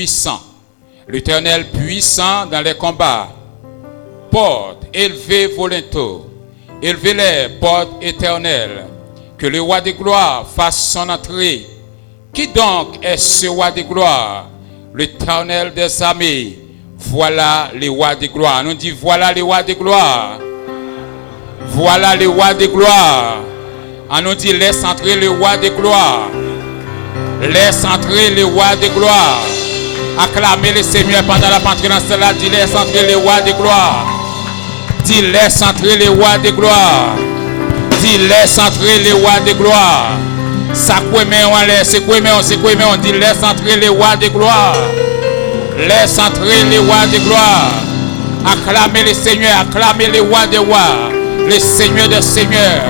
puissant. L'Éternel puissant dans les combats. Porte, élevez vos linteaux. Élevez-les, porte éternelle. Que le roi de gloire fasse son entrée. Qui donc est ce roi de gloire? L'Éternel des armées. Voilà le roi de gloire. Nous dit voilà le roi de gloire. Voilà le roi de gloire. On nous dit laisse entrer le roi de gloire. Laisse entrer le roi de gloire. Acclamez le Seigneur pendant la pentrée dans cela. Dis laisse entrer le roi de gloire. Dis laisse entrer le roi de gloire. Dis laisse entrer le roi de gloire. Ça quoi mais on laisse, c'est quoi mais on dit laisse entrer le roi de gloire. Laisse entrer le roi de gloire. Acclamez le Seigneur, acclamez le roi des rois, le Seigneur des seigneurs,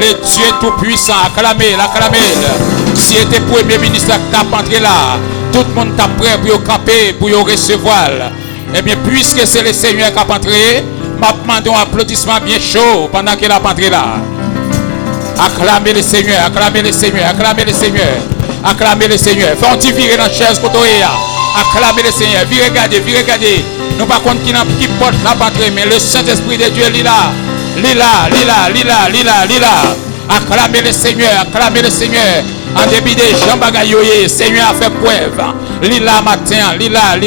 le Dieu tout-puissant. Acclamez, acclamez. Si était premier ministre qui t'a entré là, tout le monde t'a prêt pour camper, pour recevoir. Eh bien, puisque c'est le Seigneur qui a entré, m'a demandé un applaudissement bien chaud pendant qu'il a entré là. Acclamez le Seigneur, acclamez le Seigneur, acclamez le Seigneur, acclamez le Seigneur. Fais-on virer dans la chaise pour toi. Acclamez le Seigneur, viens regarder. Nous pas contre qui porte la patrie, mais le Saint-Esprit de Dieu est là. Lila. Acclamez le Seigneur, En début des gens bagayoye, Seigneur a fait preuve. Lila matin, lila.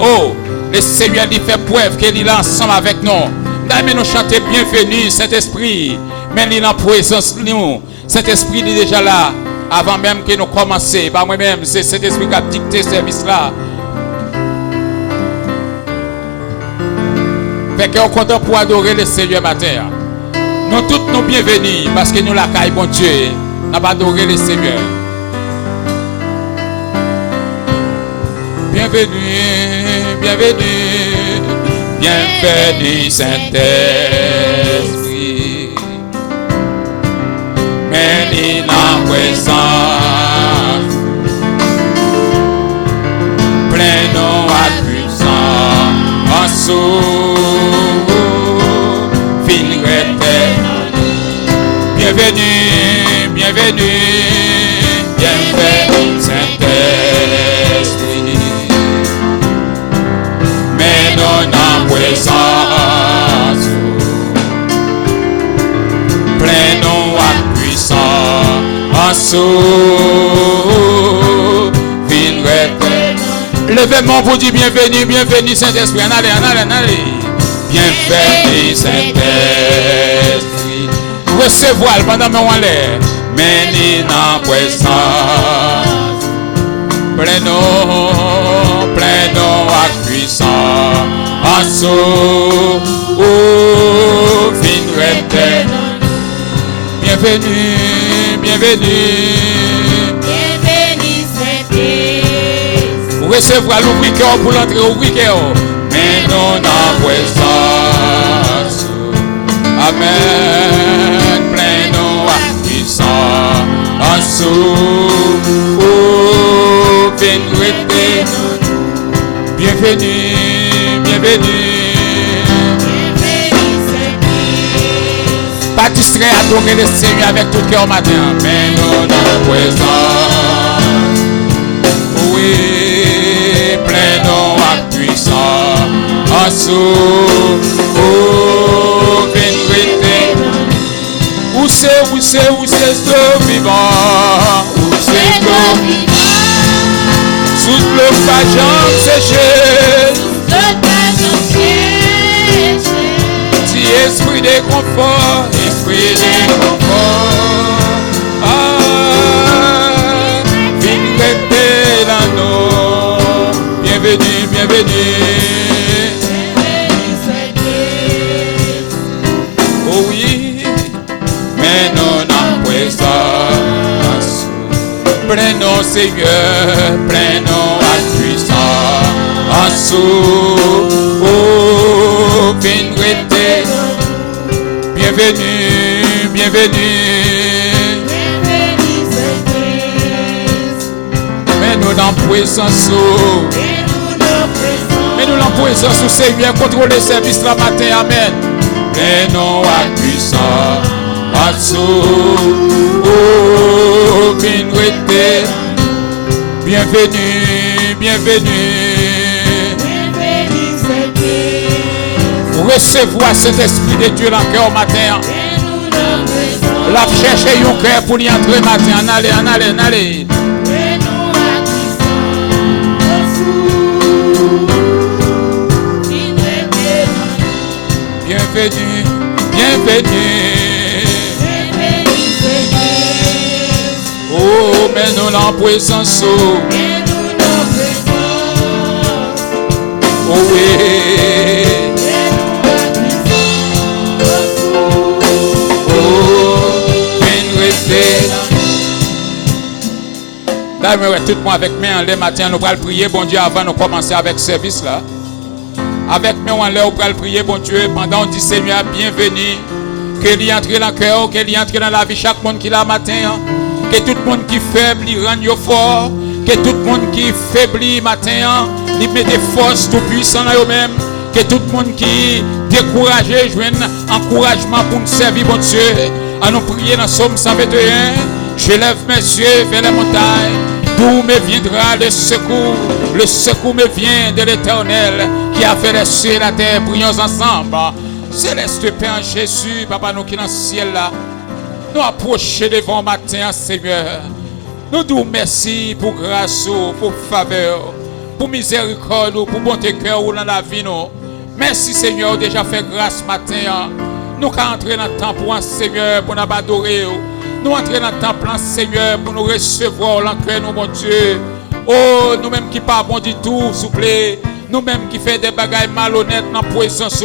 Oh, le Seigneur dit fait preuve qu'il est ensemble avec nous. Mais nous chanter bienvenue, Saint-Esprit. Mais il est en présence de nous. Saint-Esprit est déjà là. Avant même que nous commencions, par moi-même, c'est Saint-Esprit qui a dicté ce service-là. Fait qu'on est content pour adorer le Seigneur matin. Nous tous nous bienvenus parce que nous la caille, bon Dieu. Nous avons adoré le Seigneur. Bienvenue Saint-Esprit. Mais il en présence. Plein-nous à puissant en sous. Bienvenue Saint-Esprit. Mais non en présence. Plein-nous à puissant en sous. Levez-moi pour dire bienvenue Saint-Esprit. Allez. Bienvenue Saint-Esprit. Recevoir pendant que on l'air. Mais ni en présence. Plein-nous à puissant. En sous. Bienvenue Saint-Esprit. Recevoir l'ouvrir cœur pour l'entrer ouvrir cœur. Mais non en présence. Amen. Plein-nous à puissant. En sous. Bienvenue. Pas distrait à adorer le Seigneur avec tout cœur matin. Mais non en présence. Oui. Plein-nous à puissant. En sous. Où c'est ce vivant? Où c'est le vivant? Sous le pageant séché. Si esprit de confort. Ah, vigne dans nous. Bienvenue. Oh oui. Mais non en présence. Prenons Seigneur, prenons à puissance. En sous, bienvenue. Mais nous en présence. Mais nous en présence au Seigneur, contrôle le service la matin, amen. Prenons à puissance. Bienvenue, bienvenue. Bienvenue, Seigneur. Recevoir cet esprit de Dieu dans le cœur matin. La chercher un cœur pour y entrer matin. En allez, en allez, en allez. Bienvenue, bienvenue. Oh, mais nous l'en présence. Oh oui. D'ailleurs, tout le monde avec moi en l'air matin, nous allons prier, bon Dieu, avant de commencer avec le service là. Avec moi en l'air, nous allons prier, bon Dieu, pendant on dit Seigneur, bienvenue. Qu'il y entre dans le cœur, qu'il y entre dans la vie, chaque monde qui l'a matin. Que tout le monde qui est faible, il rende fort. Que tout le monde qui est faibli matin, il met des forces tout puissants là eux-mêmes. Que tout le monde qui est découragé, joigne encouragement pour nous servir, bon Dieu. À nous prier dans Somme 121. Je lève mes yeux vers les montagnes. D'où me viendra le secours? Le secours me vient de l'Éternel qui a fait les cieux et la terre. Prions ensemble. Céleste Père Jésus, Papa, nous qui sommes dans le ciel là, nous approchons devant matin, Seigneur. Nous disons merci pour grâce, pour faveur, pour miséricorde, pour bonté cœur dans la vie. Nous. Merci, Seigneur, déjà fait grâce matin. Nous qui entrons dans le temple, Seigneur, pour nous adorer. Nous entrons dans le temple, Seigneur, pour nous recevoir l'entrée, nous, mon Dieu. Oh, nous-mêmes qui ne pas bon du tout, s'il vous plaît. Nous-mêmes qui faisons des bagailles malhonnêtes dans la présence.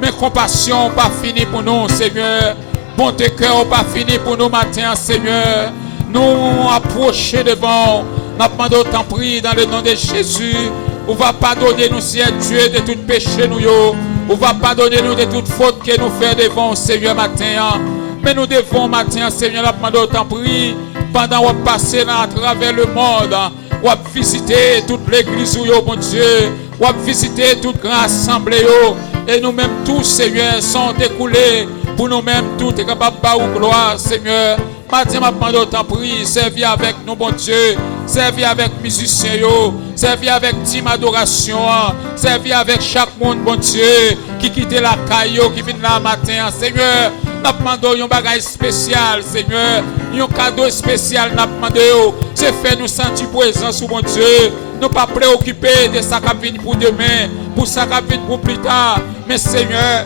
Mais compassion pas fini pour nous, Seigneur. Bonté cœur pas fini pour nous matin, Seigneur. Nous approcher devant. Nous demandons tant pris dans le nom de Jésus. On va pardonner nous, Seigneur Dieu, de tout péché nous. On va pardonner nous de toute faute que nous faisons devant, Seigneur, matin. Mais nous devons matin, Seigneur, nous demandons tant pris. Pendant qu'on passe à travers le monde, on va visiter toute l'église, mon Dieu. On va visiter toute grande assemblée. Et nous-mêmes tous, Seigneur, sont écoulés. Pour nous-mêmes, tout est capable de gloire, Seigneur. Matin, je demande tant pris, servir avec nous, bon Dieu. Servir avec musiciens, servir avec team adoration, servir avec chaque monde, bon Dieu, qui quitte la caillou, qui vient là matin, Seigneur. Nous demandons un bagage spécial, Seigneur. Un cadeau spécial, nous demandons. C'est fait nous sentir présence, bon Dieu. Nous pas préoccupés de ça qui vient pour demain, pour ça qui vient pour plus tard. Mais Seigneur,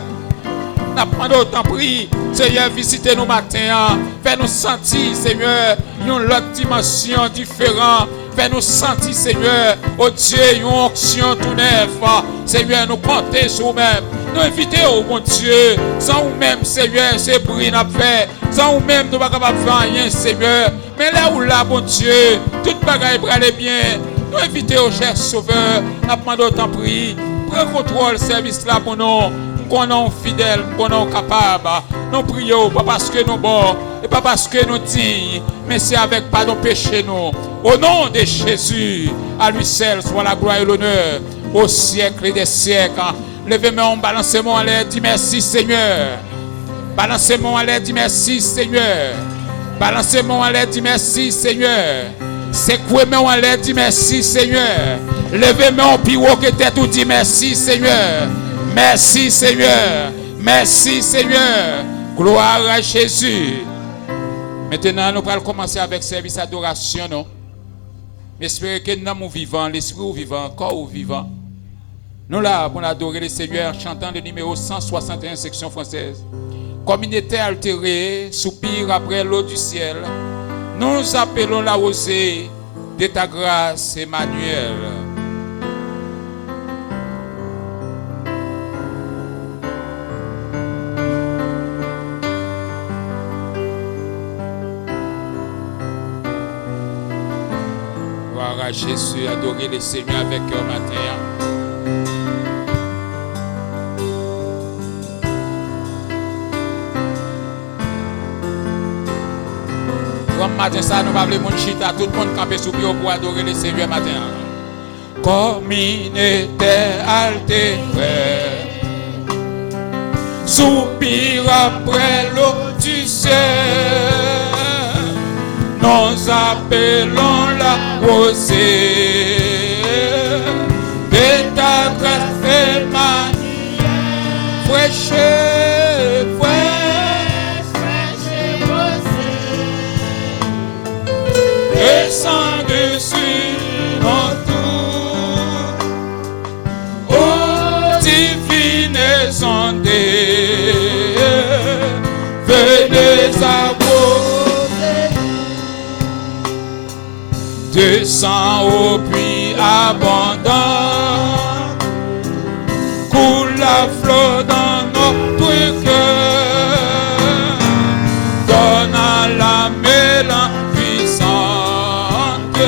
nous demandons tant pris, Seigneur, visitez nous matin. Fais-nous sentir, Seigneur, une autre dimension différente. Fais-nous sentir, Seigneur, oh Dieu, une onction tout neuf. Seigneur, nous comptons sur nous-mêmes. Nous invitons, oh mon Dieu, sans nous-mêmes, Seigneur, c'est bruit n'a fait. Sans nous-mêmes, nous ne pouvons pas faire rien, Seigneur. Mais là où là, bon Dieu, toute bagaille pour aller bien. Nous invitons, oh cher Sauveur, nous demandons tant pris. Prends contrôle service là pour nous. Qu'on est fidèle, qu'on est capable. Nous prions, pas parce que nous bons, et pas parce que nous dignes, mais c'est avec pardon péché nous. Au nom de Jésus, à lui seul soit la gloire et l'honneur, au siècle des siècles. Levez-moi, balancez-moi en l'air, dis merci Seigneur. Balancez-moi en l'air, dis merci Seigneur. Balancez-moi en l'air, dis merci Seigneur. Secouez-moi en l'air, dis merci Seigneur. Levez-moi au pire que t'es tout, dis merci Seigneur. Merci Seigneur, merci Seigneur, gloire à Jésus. Maintenant, nous allons commencer avec service d'adoration. J'espère que nous sommes vivants, l'esprit vivant, corps vivant. Nous là pour adorer le Seigneur, chantant le numéro 161, section française. Comme une terre altérée, soupire après l'eau du ciel. Nous appelons la rosée de ta grâce, Emmanuel. À Jésus, adorer le Seigneur avec cœur matin. Comme matin, ça nous va appeler mon chita, tout le monde camper sous pied pour adorer le Seigneur matin. Comme une terre altérée, soupire après l'eau du ciel. Nous appelons la reposer de ta grâce et manière. Fraîcheur, descends dessus en tout. Oh, divinaison venez arroser. Descends au puits abondant, coule la flot dans notre cœur, donne à la mélange puissante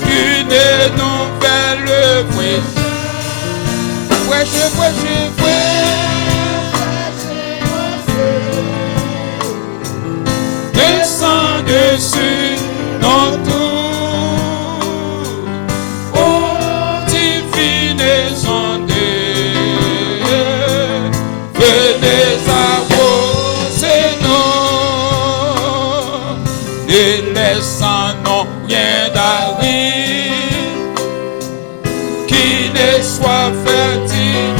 une nouvelle fraîche. Descends dessus dans tout. Oh, divinaison venez arroser nous, ne laissant rien d'arriver qui ne soit fertile.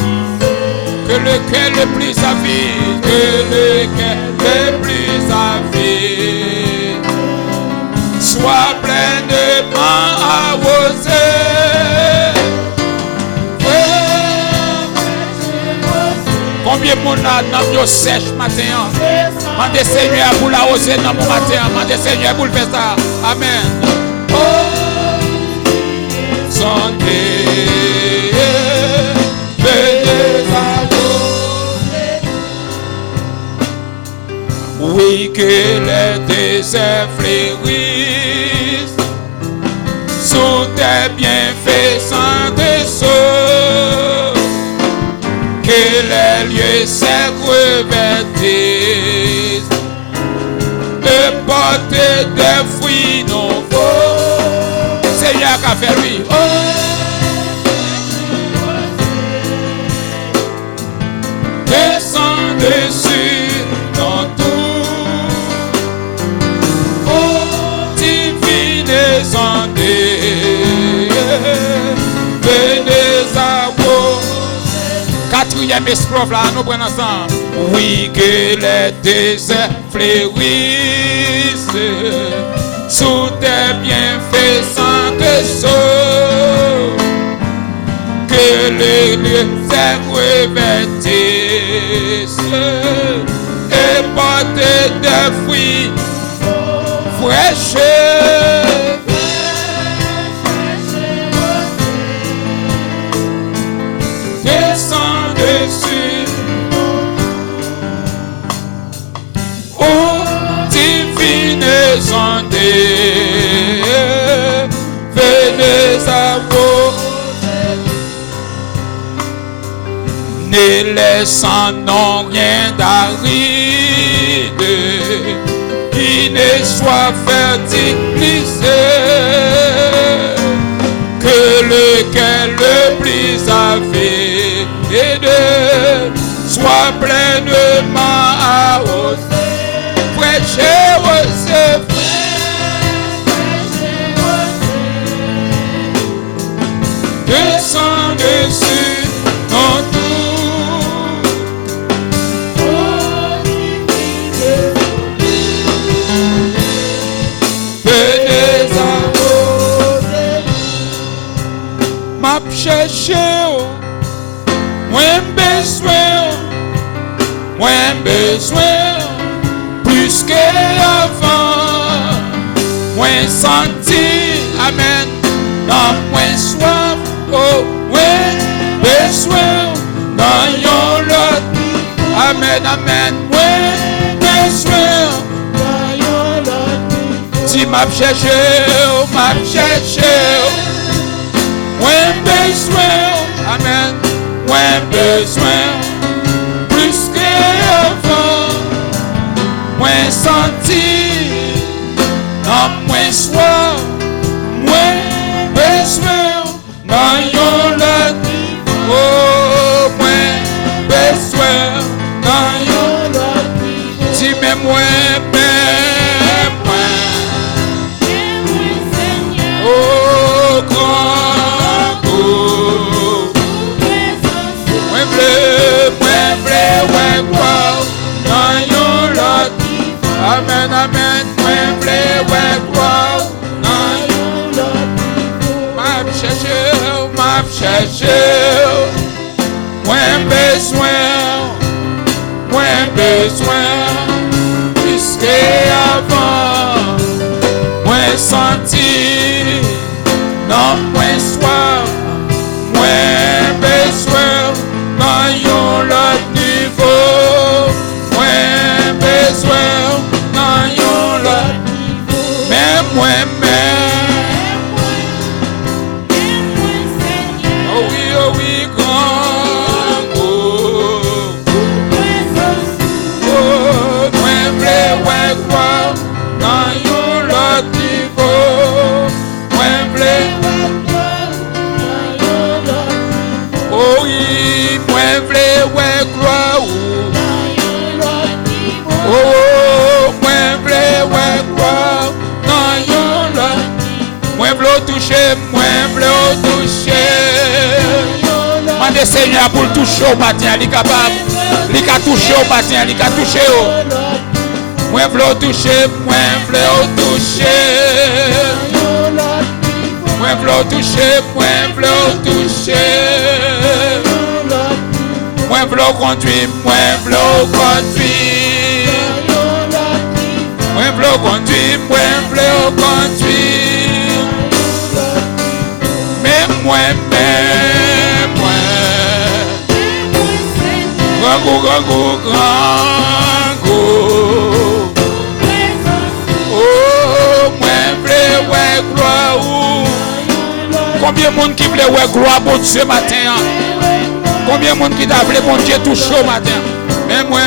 Que le cœur le plus avide, que le cœur le plus avide soit pleinement arrosé. Combien de monde a dans le sèche matin? Mandez Seigneur pour l'arroser dans mon matin. Mandez Seigneur pour le faire ça. Amen. Oh, santé. Oui, que les déserts fleurissent sous tes bienfaits sans dessous, que les lieux secs revêtissent de porter des fruits nouveaux. Seigneur, qu'a fait lui? Oh. Descends dessus dans tout. Oh, divinaison venez arroser. Quatrième esclave là, nous prenons ensemble. Oui, que les déserts fleurissent sous tes bienfaits sans dessous, que les lieux secs revêtissent et porter des fruits fraîches. Descends dessus. Oh, divinaison venez arroser. Ne laissant rien d'aride qui ne soit fertilisé, que le cœur le plus avide soit pleinement arrosé. Descends dessus en tout. Venez arroser. M'a cherché, moins besoin, plus qu'avant, moins senti, amen, dans moins soif, oh, moins besoin, dans yon lot, amen, amen, moins besoin, dans yon lot, si m'a cherché, moins besoin, amen, moins besoin, plus qu'avant, moins senti, non moins soif, moins besoin, dans yon lot, oh, moins besoin, dans yon lot, si même moins, cherché, moins besoin, puisque avant, moins senti, non moins soif, moins besoin, dans yon l'autre niveau, moins besoin, dans yon l'autre niveau, mais moins. Seigneur pour le toucher au matin, il est capable. Il a touché au matin, il a touché au. Moi je veux toucher, moi je veux toucher. Moi je veux toucher, moi je veux toucher. Moi je veux conduire, moi je veux conduire. Moi je veux conduire, moi je veux conduire. Mais moi-même. Grand go. Oh, moi vle ouais gloire. Combien de monde qui veut ouais gloire bon Dieu ce matin? Combien de monde qui t'a voulu bon Dieu toucher au matin? Mais moi.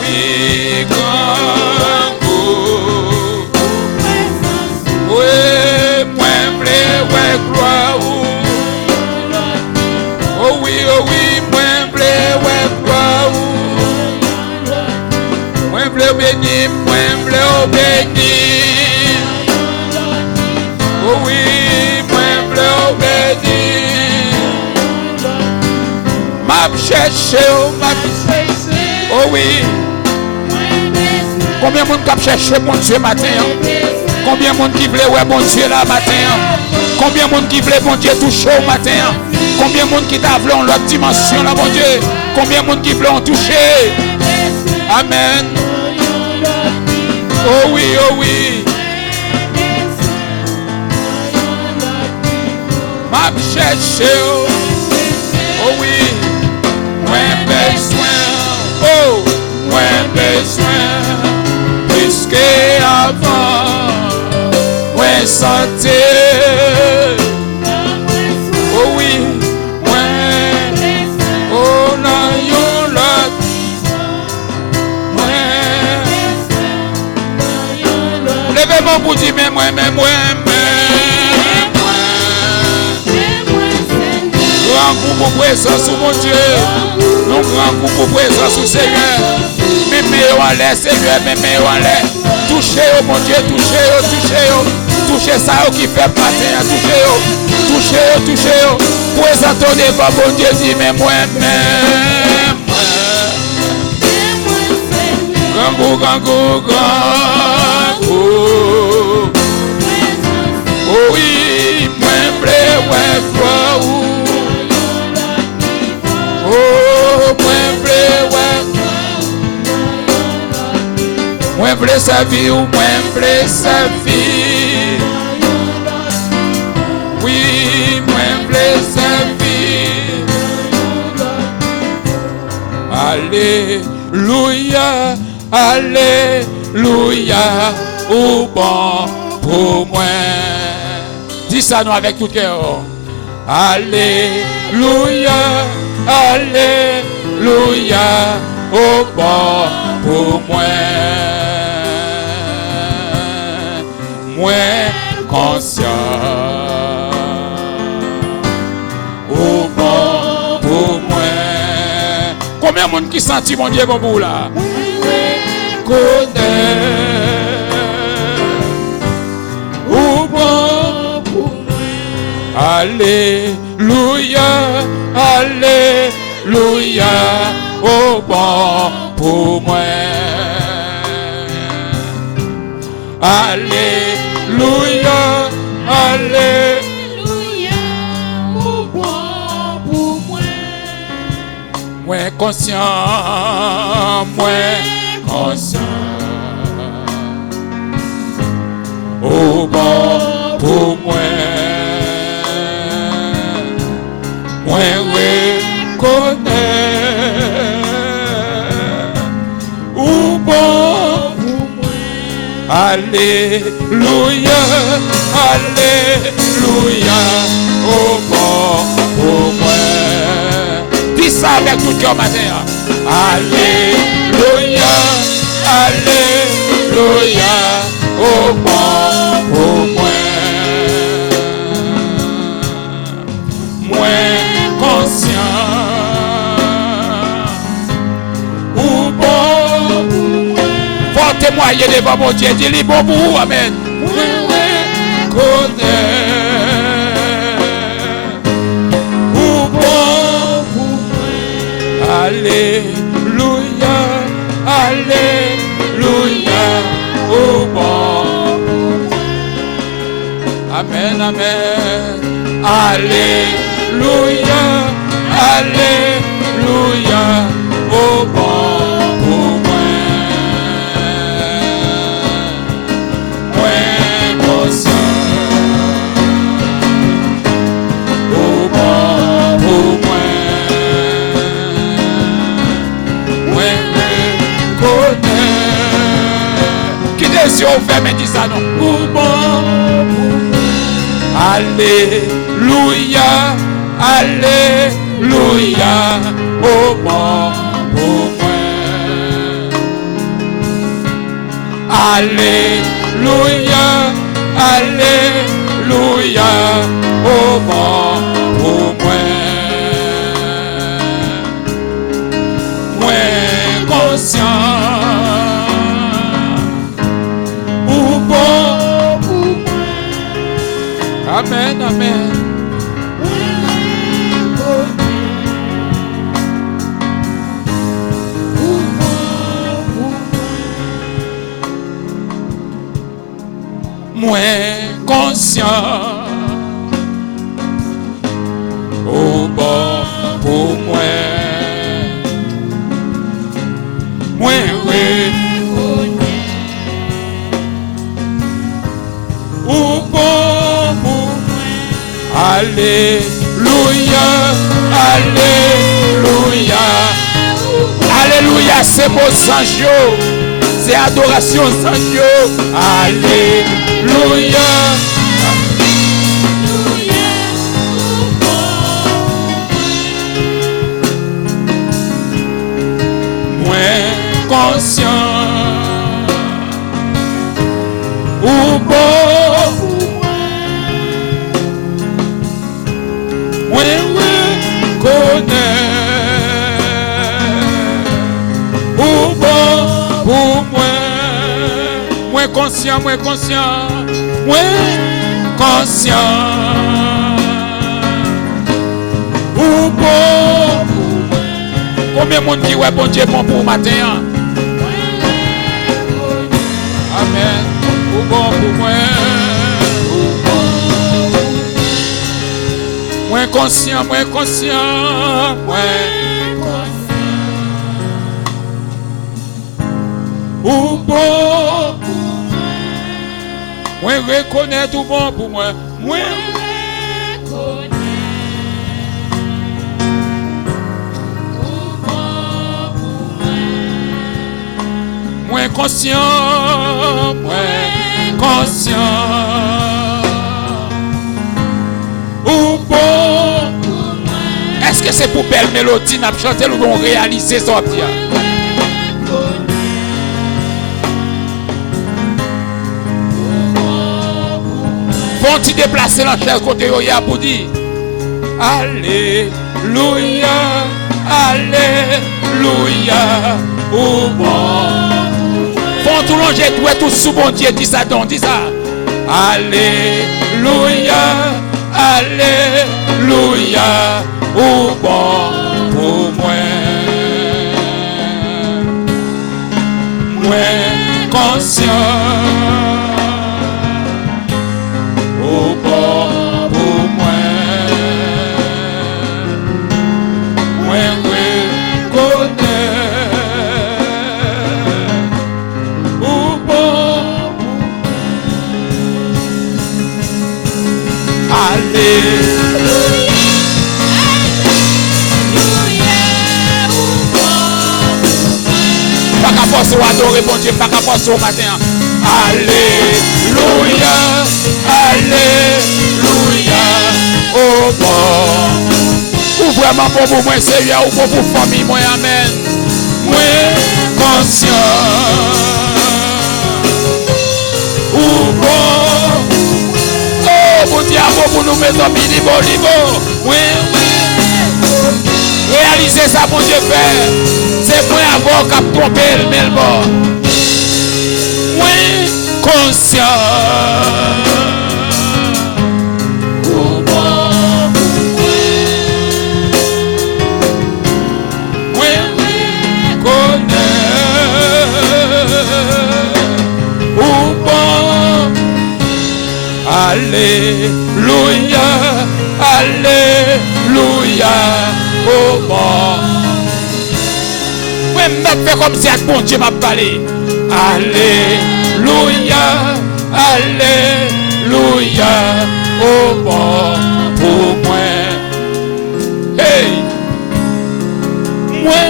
Oui, grand go. Oui, moi vle ouais gloire. Oh oui, moi vle ouais gloire. Moi vle bénir, moi vle bénir. Oh oui, moi vle bénir. M'a cherché, oh oui. Combien de monde qui a cherché mon Dieu matin? Combien de monde qui voulait ouais mon Dieu là matin? Combien de monde qui voulait mon Dieu toucher au matin? Combien de monde qui t'a voulu en l'autre dimension là mon Dieu? Combien de monde qui voulait en toucher? Amen. Oh oui. M'a cherché, oh oui. Moins besoin, puisque avant, moins santé. Oh oui, oh non, yon lot. Levez-moi pour dire, mais moi. Grand coup pour présence sur mon Dieu. Nous grand coup pour présence sur Seigneur. Mémé en l'air, Seigneur, mémé en l'air. Touchez-le, mon Dieu, touchez-le. Touchez ça qui fait matin, touchez-le. Présentons devant mon Dieu, dit, mais moi. Grand coup. Oh oui, moi, ouais, oh, moi vle sa vie ou moi vle sa vie. Oui, moi vle sa vie. Alléluia, ou bon pour moi. Dis ça nous avec tout cœur. Alléluia, au bon pour moi. Moi conscient. Au bon pour moi. Combien de monde qui sentit mon Dieu bon bout là? Au bon pour moi. Alléluia, au bon pour moi. Alléluia, Alléluia, ou bon pour moi. moins conscient, au bon pour moi, reconnaît, au bon pour moi. Alléluia, Alléluia, au bon pour moi. Dis ça avec tout cœur matin. Alléluia, Alléluia, au bon pour moi. Moins conscient, ou bon pour moi. Faut témoigner devant mon Dieu, dis-lui bon pour vous, amen. Connaît, ou bon pour moi. Alléluia, Alléluia, au bon pour moi. Amen, amen. Alléluia, Alléluia, au bon pour moi. Moins conscient, au bon pour moi. Moins connaît. Qui les yeux ouverts, mais dis ça non. Au bon pour moi. Alléluia, Alléluia, au bon pour moi. Alléluia, Alléluia, au bon pour moi. Moins conscient, au bon pour moi. Amen, amen. Moins conscient, au bon pour moi. Moins reconnaît, au bon pour moi. Alléluia, Alléluia, Alléluia, c'est mon Saint-Dieu. C'est adoration sans Dieu. Alléluia. Moins conscient, ou bon pour moi. Moins reconnaît, ou bon pour moi. Moins conscient, moins conscient, ou bon pour moi. Combien de monde qui ouais bon Dieu bon pour matin? Amen. Ou bon pour moi. Moins conscient, ou bon pour moi. Moins reconnaître ou bon pour moi. Moins reconnaître ou bon pour moi. Moins conscient, ou bon pour moi. Est-ce que c'est pour belle mélodie n'a chanté ou on réaliser ça bien? Vont-ils déplacer la chaise côté où il y a pour dire Alléluia, Alléluia, au bon. Vont tout longer, tout est tout sous bon Dieu, dis ça donc, dis ça. Alléluia, Alléluia, au bon pour moi. Moins conscient. force ou adorer bon Dieu, pas qu'à force au matin. Alléluia, Alléluia, oh bon. Ou vraiment pour moi, Seigneur, ou pour famille, moi, amen. Moi, conscient. Ou bon. Oh, bon Dieu, pour nous mettre au niveau. Oui, oui. Réaliser ça, bon Dieu, faire. C'est moi avant qu'à tromper le Melbourne. Oui, conscient. Alléluia, Alléluia, oh bon. Oui, mais fais comme si à bon Dieu m'a parlé. Alléluia, Alléluia, oh bon, pour moi. Hey, moi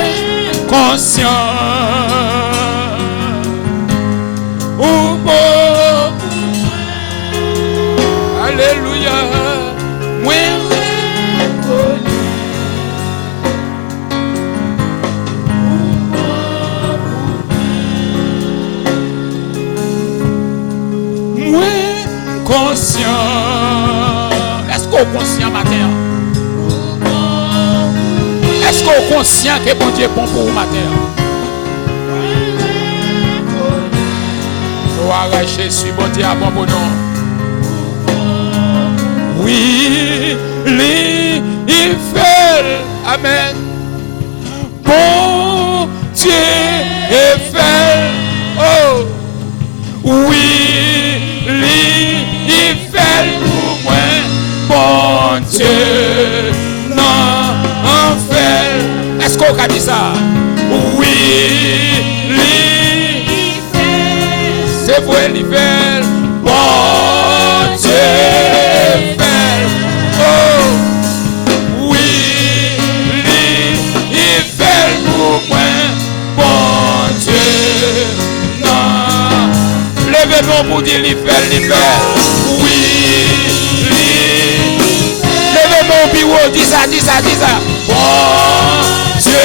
conscient, oh bon. Alléluia, oui, oui, conscient. Est-ce qu'on est conscient matin? Est-ce qu'on est conscient que bon Dieu est bon pour vous matin? Faut arracher sur bon Dieu à bon nom. Oui, il fait, amen. Bon Dieu est fait, oh. Oui, il fait pour moi, bon Dieu, non, en fait. Est-ce qu'on a dit ça? Oui, il fait, c'est vrai, il fait, bon Dieu. Levez-moi pour dire l'y fait. Oui, levez-moi au bureau, dis ça. Bon Dieu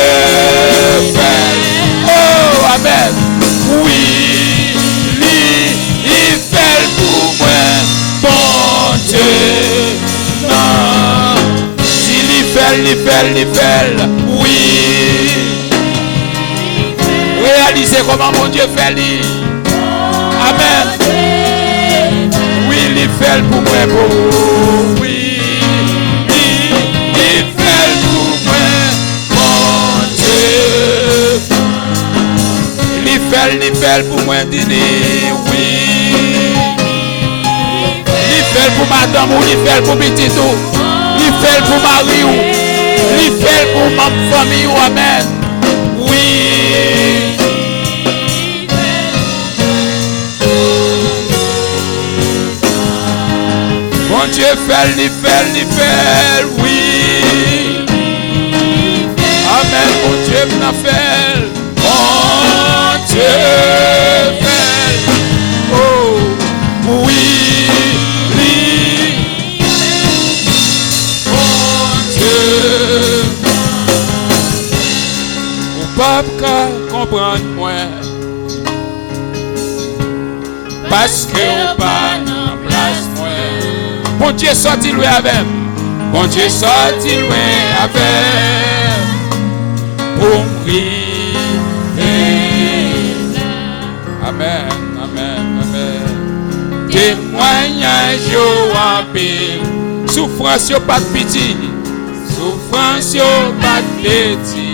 fait. Oh, amen. Oui, il fait pour moi. Bon Dieu, non. Si l'y fait. Oui. Réalisez comment mon Dieu fait l'y. Amen. Oui, il fait pour moi, beau. Oui, il fait pour moi, mon Dieu. Il fait pour moi, dîner. Oui. Il fait pour madame ou il fait pour petit tout. Il fait pour mari ou. Il fait pour ma famille ou. Amen. Oui. Bon Dieu fait, oui. Amen, bon Dieu m'a fait. Bon Dieu fait, oh, oui. Bon Dieu. Ou pas qu'à comprendre moi. Parce que ou pas en place moi. Bon Dieu sorti loin avec. Bon Dieu sorti loin avec. Pour mourir. Amen, amen, amen. Témoignage en pile. Souffrance yo pas de pitié. Souffrance yo pas de pitié.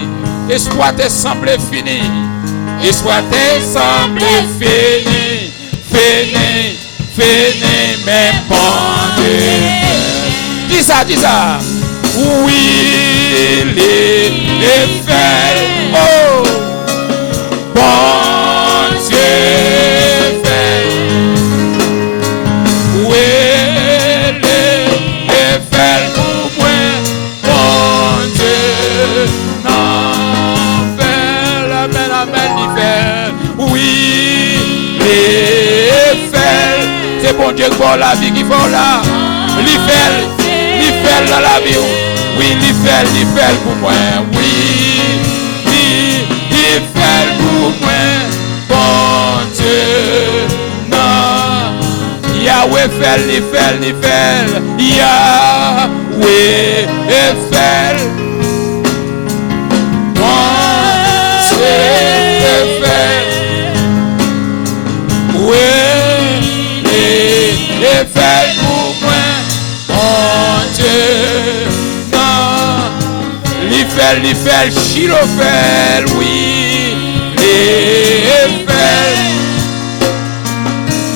Espoir te semble fini. Espoir te semble fini. Fini, mais bon Dieu. Dis ça. Oui, il est fait. Oh, bon Dieu fait. Oui, il est fait pour moi. Bon Dieu, non, fait. Amen, il fait. c'est bon Dieu pour la vie qui fait là. Li fait dans la vie. Oui, li fait pour moi. Oui, li fait pour moi. Bon Dieu, non. Yahweh fait. Yahweh fait. Bon Dieu fait. Oui, il fait pour moi. Bon Dieu, non. Il fait, Chilo fait, oui. Il fait,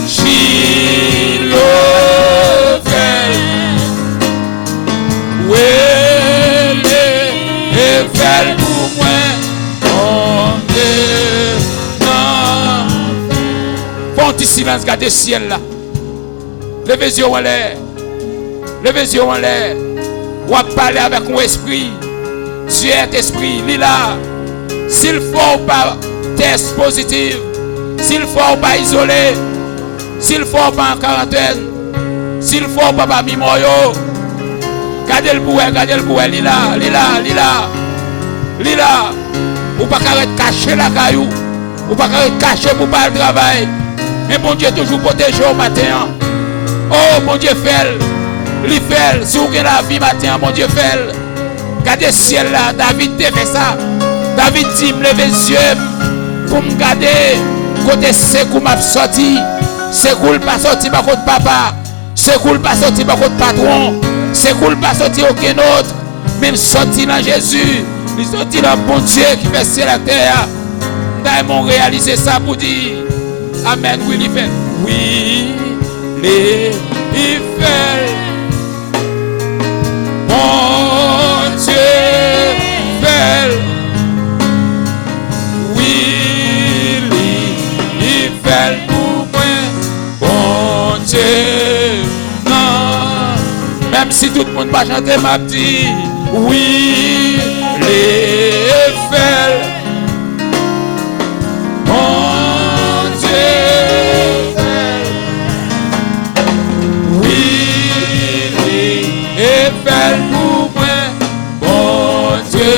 Chilo fait. Oui, il fait pour moi. Bon Dieu, non. Font un petit silence, regardez le ciel là. Levez les yeux en l'air. Levez les yeux en l'air. Ou à parler avec mon esprit. Dieu est esprit, il est là. S'il faut pas test positif, s'il faut pas isolé, s'il faut pas en quarantaine, s'il faut pas mimoyo, gardez le bouet, il est là. Ou pas cacher la caillou, ou pas cacher pour pas le travail. Mais bon Dieu toujours protégé au matin. Oh mon Dieu fait. Si vous avez la vie matin, mon Dieu fait. Regardez le ciel là, David te fait ça. David dit, me lever les yeux pour me garder. Côté Sekou m'a sorti. Sekou pas sorti par contre papa. Sekou pas sorti par contre patron. Sekou pas sorti aucun autre. Même sorti dans Jésus. Il sorti dans bon Dieu qui fait ciel la terre. Nous réalisé ça pour dire Amen. Oui, il fait. Oui, il fait. Mon Dieu fait. Oui, il fait pour moi. Bon Dieu, non. Même si tout le monde va chanter ma petite. Oui, il fait. Mon Dieu fait. Oui, il fait pour moi. Bon Dieu,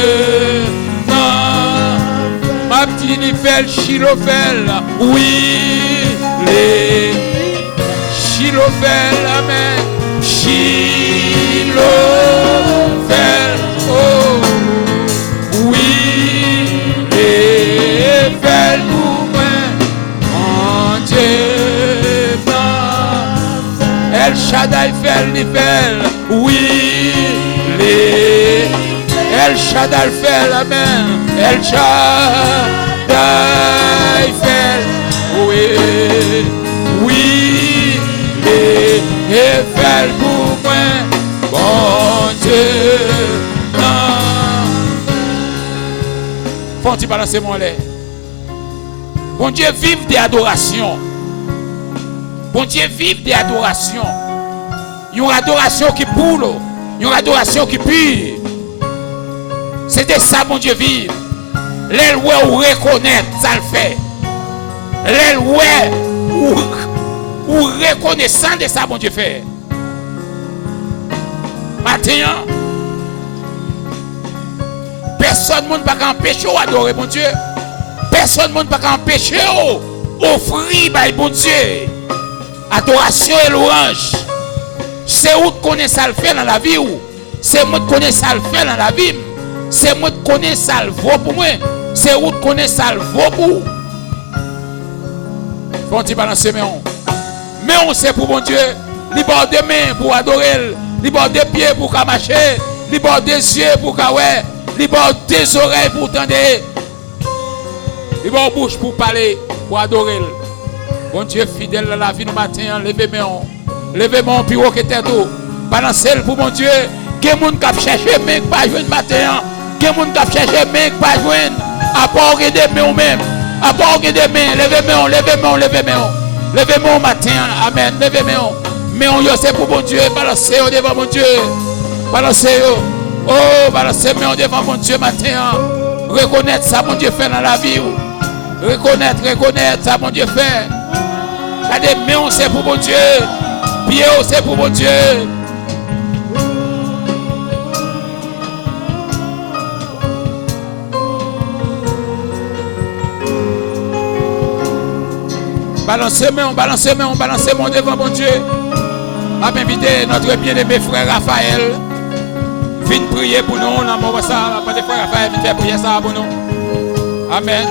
non. Ma petite il fait Chilofel. Oui, les Chilofel. Amen. Chilofel. Oh, oui, il fait pour moi. Mon Dieu, non. El Shaddai fait. Oui, les El Shaddai fait. Amen. El Shaddai fait. Oui, il fait pour moi. Bon Dieu, non. Faut-il balancer mon lait? Bon Dieu vive des adorations. Bon Dieu vive des adorations. Il y a une adoration qui boule. Il y a une adoration qui pue. C'était ça, bon Dieu vive. L'aile ouais ou reconnaître, ça le fait. L'aile ouais ou reconnaissant de ça, bon Dieu fait. Matin, personne ne peut pas empêcher d'adorer bon Dieu. Personne ne peut pas empêcher d'offrir bon Dieu. Adoration et louange. C'est où qu'on connaît ça le fait dans la vie. C'est moi qui connais ça le fait dans la vie. C'est moi qui connais ça le vaut pour moi. C'est où qu'on connaît ça le vaut pour vous. Faut-il balancer mais on sait pour bon Dieu. Libère des mains pour adorer. Libère des pieds pour marcher. Libère des yeux pour ouais. Libère des oreilles pour entendre. Libère bouche pour parler, pour adorer. Bon Dieu fidèle dans la vie du matin. Levez-moi. Levez-moi puis au tête. Balancez pour mon Dieu. Quel monde qui cherche mais pas joindre matin. Quel monde qui cherche mais pas joindre. À part regarder mais même. À part regarder mais levez-moi. Levez-moi matin. Amen. Levez-moi. Mais on y c'est pour mon Dieu. Balancez devant mon Dieu. Balancez. Oh, balancez devant mon Dieu matin. Reconnaître ça mon Dieu fait dans la vie. Reconnaître ça mon Dieu fait. Regardez, main c'est pour mon Dieu. Pied c'est pour mon Dieu. Balancez mon devant mon Dieu. A m'inviter notre bien-aimé frère Raphaël. Viens prier pour nous. On a mon ça. Frère Raphaël, viens faire prier ça pour nous. Amen.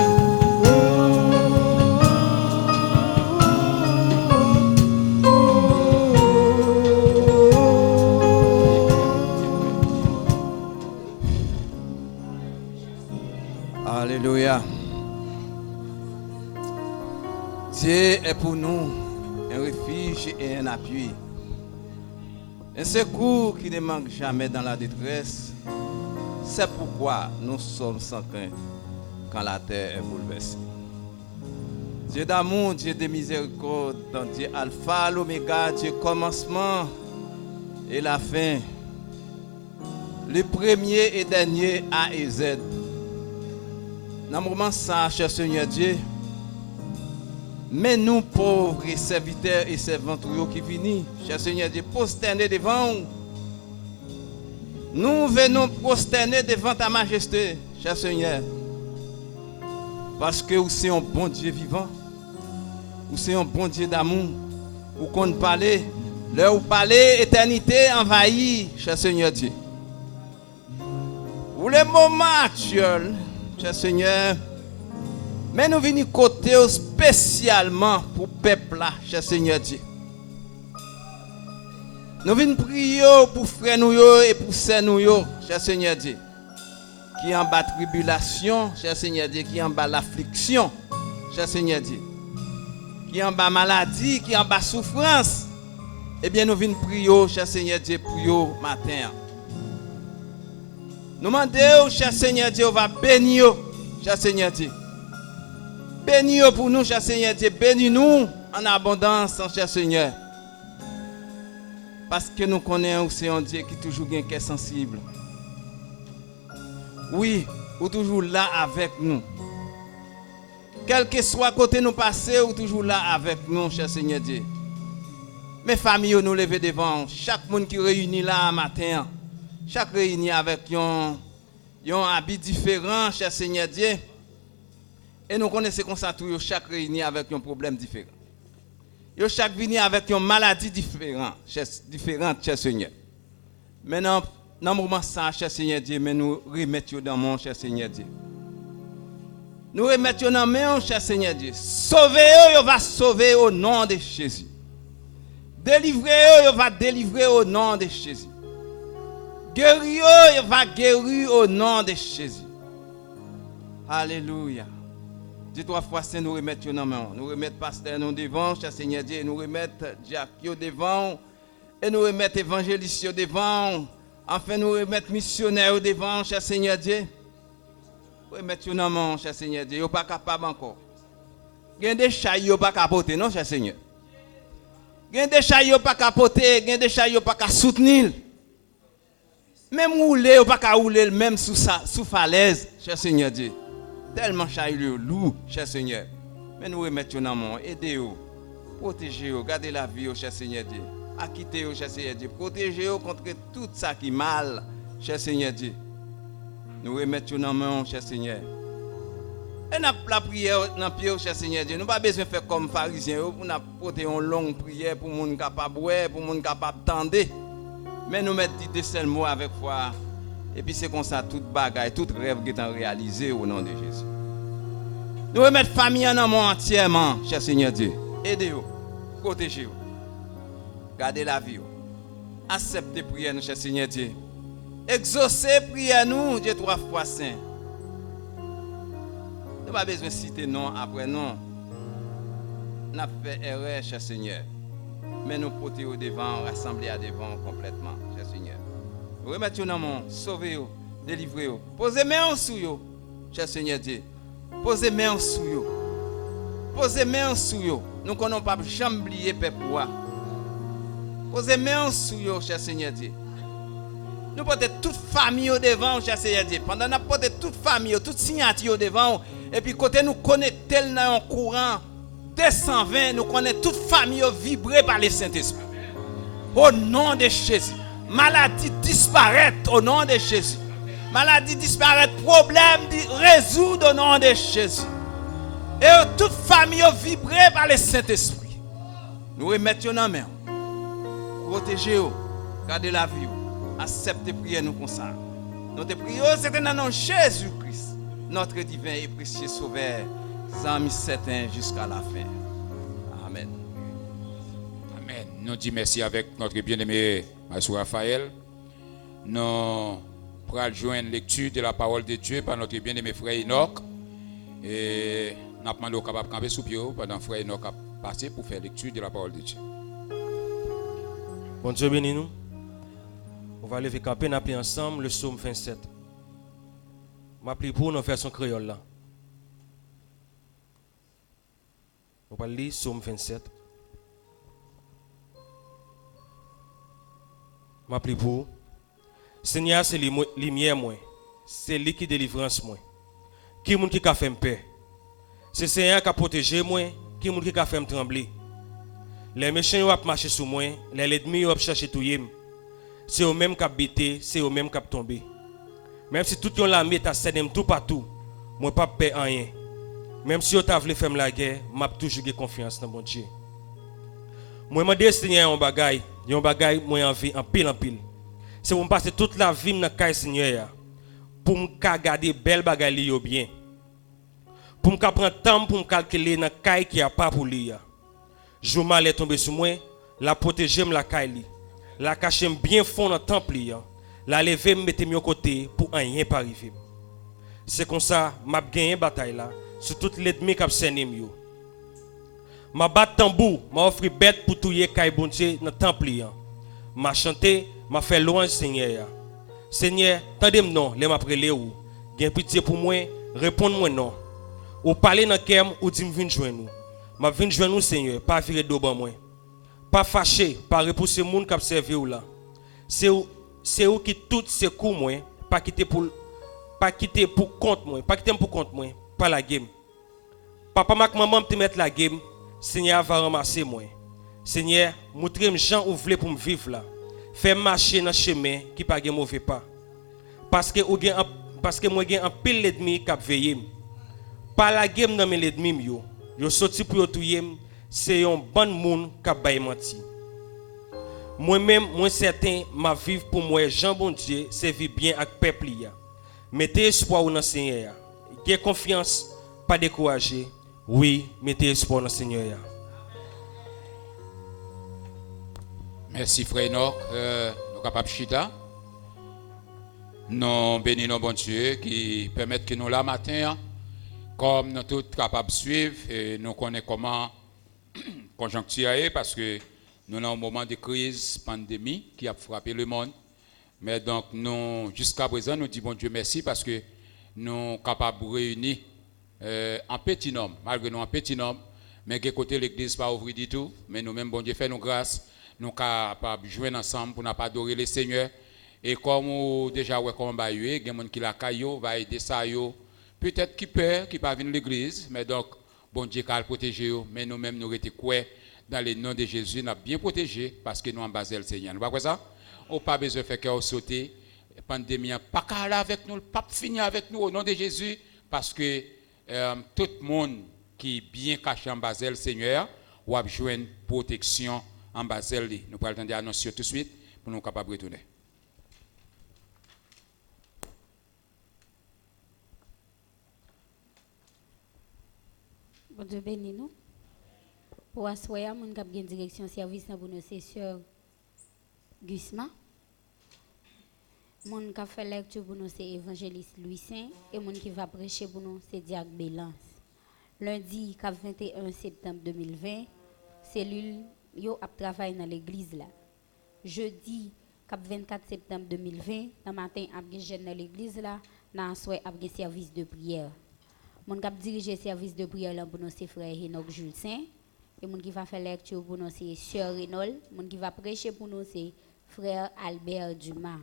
Alléluia. Dieu est pour nous un refuge et un appui. Un secours qui ne manque jamais dans la détresse. C'est pourquoi nous sommes sans crainte quand la terre est bouleversée. Dieu d'amour, Dieu de miséricorde, Dieu alpha, l'oméga, Dieu commencement et la fin. Le premier et dernier A et Z. Dans le moment ça, cher Seigneur Dieu, mais nous pauvres et serviteurs et servantes qui venons, cher Seigneur Dieu, prosterner devant nous venons prosterner devant ta majesté, cher Seigneur. Parce que vous êtes un bon Dieu vivant, vous êtes un bon Dieu d'amour, vous comptez parler, là où parler, éternité envahie, cher Seigneur Dieu. Pour le moment actuel, cher Seigneur, mais nous venons côté spécialement pour le peuple là, cher Seigneur Dieu. Nous venons prier pour frères nous et pour sœurs nous, cher Seigneur Dieu. Qui en bas tribulation, cher Seigneur Dieu, qui en bas l'affliction, cher Seigneur Dieu. Qui en bas maladie, qui en bas souffrance. Eh bien, nous venons prier, cher Seigneur Dieu, pour eux matin. Nous demandons, cher Seigneur Dieu, on va bénir, cher Seigneur Dieu. Bénis pour nous, cher Seigneur Dieu. Bénis-nous en abondance, cher Seigneur. Parce que nous connaissons aussi un Dieu qui toujours un cœur sensible. Oui, ou toujours là avec nous. Quel que soit côté nous passer, ou toujours là avec nous, cher Seigneur Dieu. Mes familles, nous lever devant. Chaque monde qui réunit là matin, chaque réuni avec un habit différent, cher Seigneur Dieu. Et nous connaissons comme ça tout, chaque réuni avec un problème différent. Yo chaque venu avec une maladie différente, cher Seigneur. Maintenant, dans le moment ça, cher Seigneur Dieu, mais nous remettons dans mon cher Seigneur Dieu. Nous remettons dans mon cher Seigneur Dieu. Sauvez-vous, va sauver au nom de Jésus. Délivrez-vous, va délivrer au nom de Jésus. Guéris-vous, va guérir au nom de Jésus. Alléluia. Dis 3 fois, c'est nous remettre dans main. Nous remettre pasteur nous devant, cher Seigneur Dieu, nous remettre Jacques devant, et nous remettre évangéliste devant, enfin nous remettre missionnaire devant, cher Seigneur Dieu. Remettre dans main, cher Seigneur Dieu, vous pas capable encore. Il y a des chats qui pas capoter, non, cher Seigneur. Il y a des chats qui pas capoter, il y a des chats qui pas soutenir. Même rouler, ou pas rouler même sous falaise, cher Seigneur Dieu. Tellement chailleux, lourd, cher Seigneur. Mais nous remettons dans mon, aidez-vous, protégez-vous, gardez la vie, cher Seigneur Dieu. Acquittez-vous, cher Seigneur Dieu. Protégez-vous contre tout ça qui est mal, cher Seigneur Dieu. Nous remettons dans mon, cher Seigneur. Et nous la prière dans le pied, cher Seigneur Dieu. Nous n'avons pas besoin de faire comme pharisiens, pour nous porter une longue prière pour les gens capables de voir, pour les gens capables d'attendre. Mais nous mettons des seuls mots avec foi. Et puis c'est comme ça, toute bagaille, tout rêve qui est réalisé au nom de Jésus. Nous remettons famille en amour entièrement, cher Seigneur Dieu. Aidez-vous, protégez-vous, gardez la vie. Acceptez prière nous, cher Seigneur Dieu. Exaucez prière nous, Dieu 3 fois saint. Nous n'avons pas besoin de citer non après non. Nous avons fait erreur, cher Seigneur. Mais nous portons devant, rassembler à devant complètement, cher Seigneur. Remettez-vous dans mon, sauvez-vous, délivrez-vous. Posez main sur vous, cher Seigneur Dieu. Posez main sur vous. Posez main sur vous. Nous ne connaissons pas jamais oublier peuple. Posez main sur vous, cher Seigneur Dieu. Nous portons toute famille devant, cher Seigneur Dieu. Pendant que nous portons toute famille, toute signature devant, et puis côté nous connecter dans un courant 220, nous connaissons toute famille vibrée par le Saint-Esprit. Au nom de Jésus. Maladie disparaît au nom de Jésus. Maladie disparaît, problème résout au nom de Jésus. Et toute famille vibrée par le Saint-Esprit. Nous remettons dans main. Protégez-vous. Gardez la vie. Acceptez prier nous comme ça. Notre prière, c'est dans le nom de Jésus-Christ, notre divin et précieux sauveur, amis certains jusqu'à la fin. Amen. Amen. Nous disons merci avec notre bien-aimé M. Raphaël. Nous pourrons joindre lecture de la parole de Dieu par notre bien-aimé frère Enoch. Et nous avons demandé au capable de camper sous pied pendant que frère Enoch a passé pour faire lecture de la parole de Dieu. Bon Dieu bénis nous. On va lever camper, nous prions ensemble le psaume 27. Je prie pour nous version créole là. On va lire psaume 27. Je prie pour. Seigneur, c'est lumière moi. C'est lui qui délivrance moi. Qui est qui a fait me paix? C'est Seigneur qui a protégé moi. Qui est qui a fait me trembler? Les méchants ont marché sur moi, les ennemis ont cherché tout yem. C'est eux mêmes qui ont bêté, c'est eux mêmes qui ont tombé. Même si tout le monde a cédé tout partout, moi pas paix rien. Même si on t'a voulu faire la guerre, m'a toujours confiance dans mon Dieu. Moi m'a destiné un bagage moi envie en pile. C'est pour me passer toute la vie dans caille Seigneur pour me garder belle bagaille bien. Pour me prendre temps pour me calculer dans caille qui a pas pour lui. Je m'allais tomber sur moi, la protéger la caille, la cacher bien fond dans le temple, la lever me mettre au côté pour rien pas arriver. C'est comme ça m'a gagné bataille là sur toute l'ennemi qui a saigné yo. M'a battu tambour, m'a offert bête pour touyer caille bon Dieu dans le temple. M'a chanté, m'a fait louange Seigneur. Seigneur, tendez-moi non, les m'a prélé ou. Gain pitié pour moi, répondez-moi non. Ou parler dans kem ou dit me venir joindre nous. M'a venir joindre nous Seigneur, pas virer dos ban moi. Pas fâché, pas repousser monde qui a servi ou là. C'est où qui tout ces coups moi, pas quitter pour compte moi, pas quitter pour compte moi, pas la game. Papa mak maman te mettre la game, Seigneur va ramasser moi. Seigneur, montrez-moi Jean ou voulez pour me vivre là. Fais marcher dans chemin qui pas de mauvais pas. Parce que moi j'ai un pile l'ennemi qui a veillé. Pas la game dans mes l'ennemi yo. Yo sorti pour yo touyer, c'est un bon monde qui a bail menti. Moi-même, moi certain, ma vie pour moi, Jean bon Dieu, servir bien avec peuple. Mettez espoir dans le Seigneur. Ayez confiance, pas décourager. Oui, mettez espoir dans le Seigneur. Merci frère Enoch. Nous capables chita. Nous bénissons bon Dieu qui permet que nous là matin, comme nous tous capables de suivre, et nous connaissons comment conjoncture est parce que nous avons un moment de crise, pandémie qui a frappé le monde. Mais donc, nous, jusqu'à présent, nous disons bon Dieu merci parce que nous sommes capables de réunir en petit nombre, malgré nous en petit nombre, mais que côté l'église pas ouvert du tout. Mais nous-mêmes, bon Dieu, fait nous grâce, nous sommes capables de jouer ensemble pour ne pas adorer le Seigneur. Et comme nous déjà, comme il y a des gens qui la caillou, va aider ça, peut-être qui peur, qui pas venir à l'église, mais donc, bon Dieu, qui a protégé, mais nous-mêmes, nous étions quoi dans le nom de Jésus, nous avons bien protégé parce que nous avons basé le Seigneur. Vous voyez ça? On n'a pas besoin de faire qu'on sauter. La pandémie n'a pas qu'à aller avec nous, pas finir avec nous au nom de Jésus parce que tout le monde qui est bien caché en basé le Seigneur, va jouer une protection en basé. Nous allons attendre annoncer tout de suite pour nous capables de retourner. Bon Dieu bénis nous. Pour assoyer, mon cap une direction service pour nos sœurs Gusma. Mon qui fait lecture pour nous c'est évangéliste Louis Saint et mon qui va prêcher pour nous c'est Diac Bélance. Lundi 21 septembre 2020, cellule yo a travaillé dans l'église là. Jeudi 24 septembre 2020, dans matin a jeune dans l'église là, dans soir a service de prière. Mon qui dirige service de prière là pour nous c'est frère Enoch Jules Saint. Et mon qui va faire lecture pour nous c'est sœur Renol, mon qui va prêcher pour nous c'est frère Albert Dumas.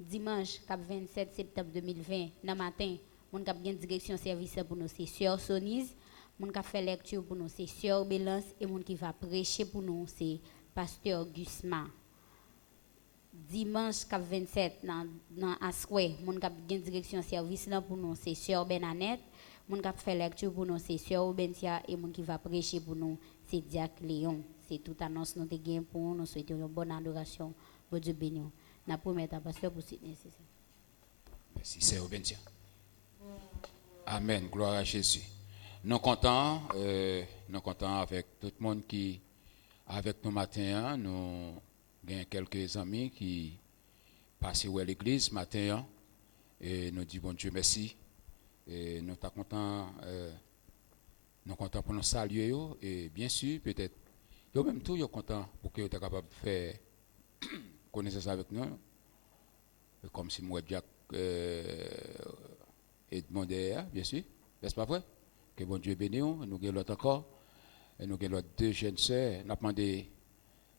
Dimanche 27 septembre 2020 dans matin, mon qui a direction service pour nous c'est sœur Sonise, Moun qui fait lecture pour nous c'est Sœur Bélance et moun qui va prêcher pour nous c'est Pasteur Gusma. Dimanche 27 dans Aswe, moun qui gen direction service là pour nous c'est Sœur Benanette. Moun qui fait lecture pour nous c'est Sœur Obentia et moun qui va prêcher pour nous c'est Diac Léon. C'est toute annonce nous te gain pour nous souhaiter une bonne adoration. Bon Dieu béni. N'a promettre à pasteur pour soutenir c'est ça. Merci, c'est Obentia. Amen, gloire à Jésus. Nous comptons avec tout le monde qui avec nous matin. Nous avons quelques amis qui passent à l'église matin et nous disons bon Dieu merci. Et nous sommes contents pour nous saluer et bien sûr peut-être yo même tout yo content pour que vous êtes capable de faire connaissance avec nous comme si moi Jack et demander bien sûr n'est-ce pas vrai que bon Dieu bénisse nous avons l'autre encore et nous avons l'autre deux jeunes sœurs nous demandé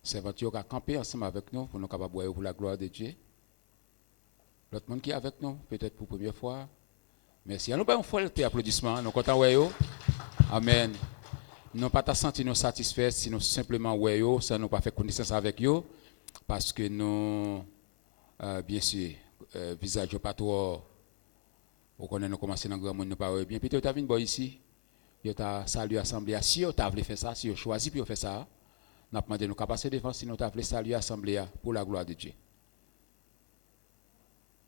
servantes à camper ensemble avec nous pour nous capable boire pour la gloire de Dieu l'autre monde qui est avec nous peut-être pour la première fois. Merci. Nous avons fait un applaudissement. Nous sommes contents. Amen. Nous n'avons pas senti nous satisfaits si nous simplement ça nous pas fait connaissance avec eux parce que nous, bien sûr, visage pas trop. Nous connaissons nous commencer dans le grand monde nous pas bien. Puis tu as venu ici. Tu as salué l'assemblée. Si tu as voulu faire ça, si tu as choisi pour faire ça, nous avons demandé nous passer devant si nous avons voulu saluer l'assemblée pour la gloire de Dieu.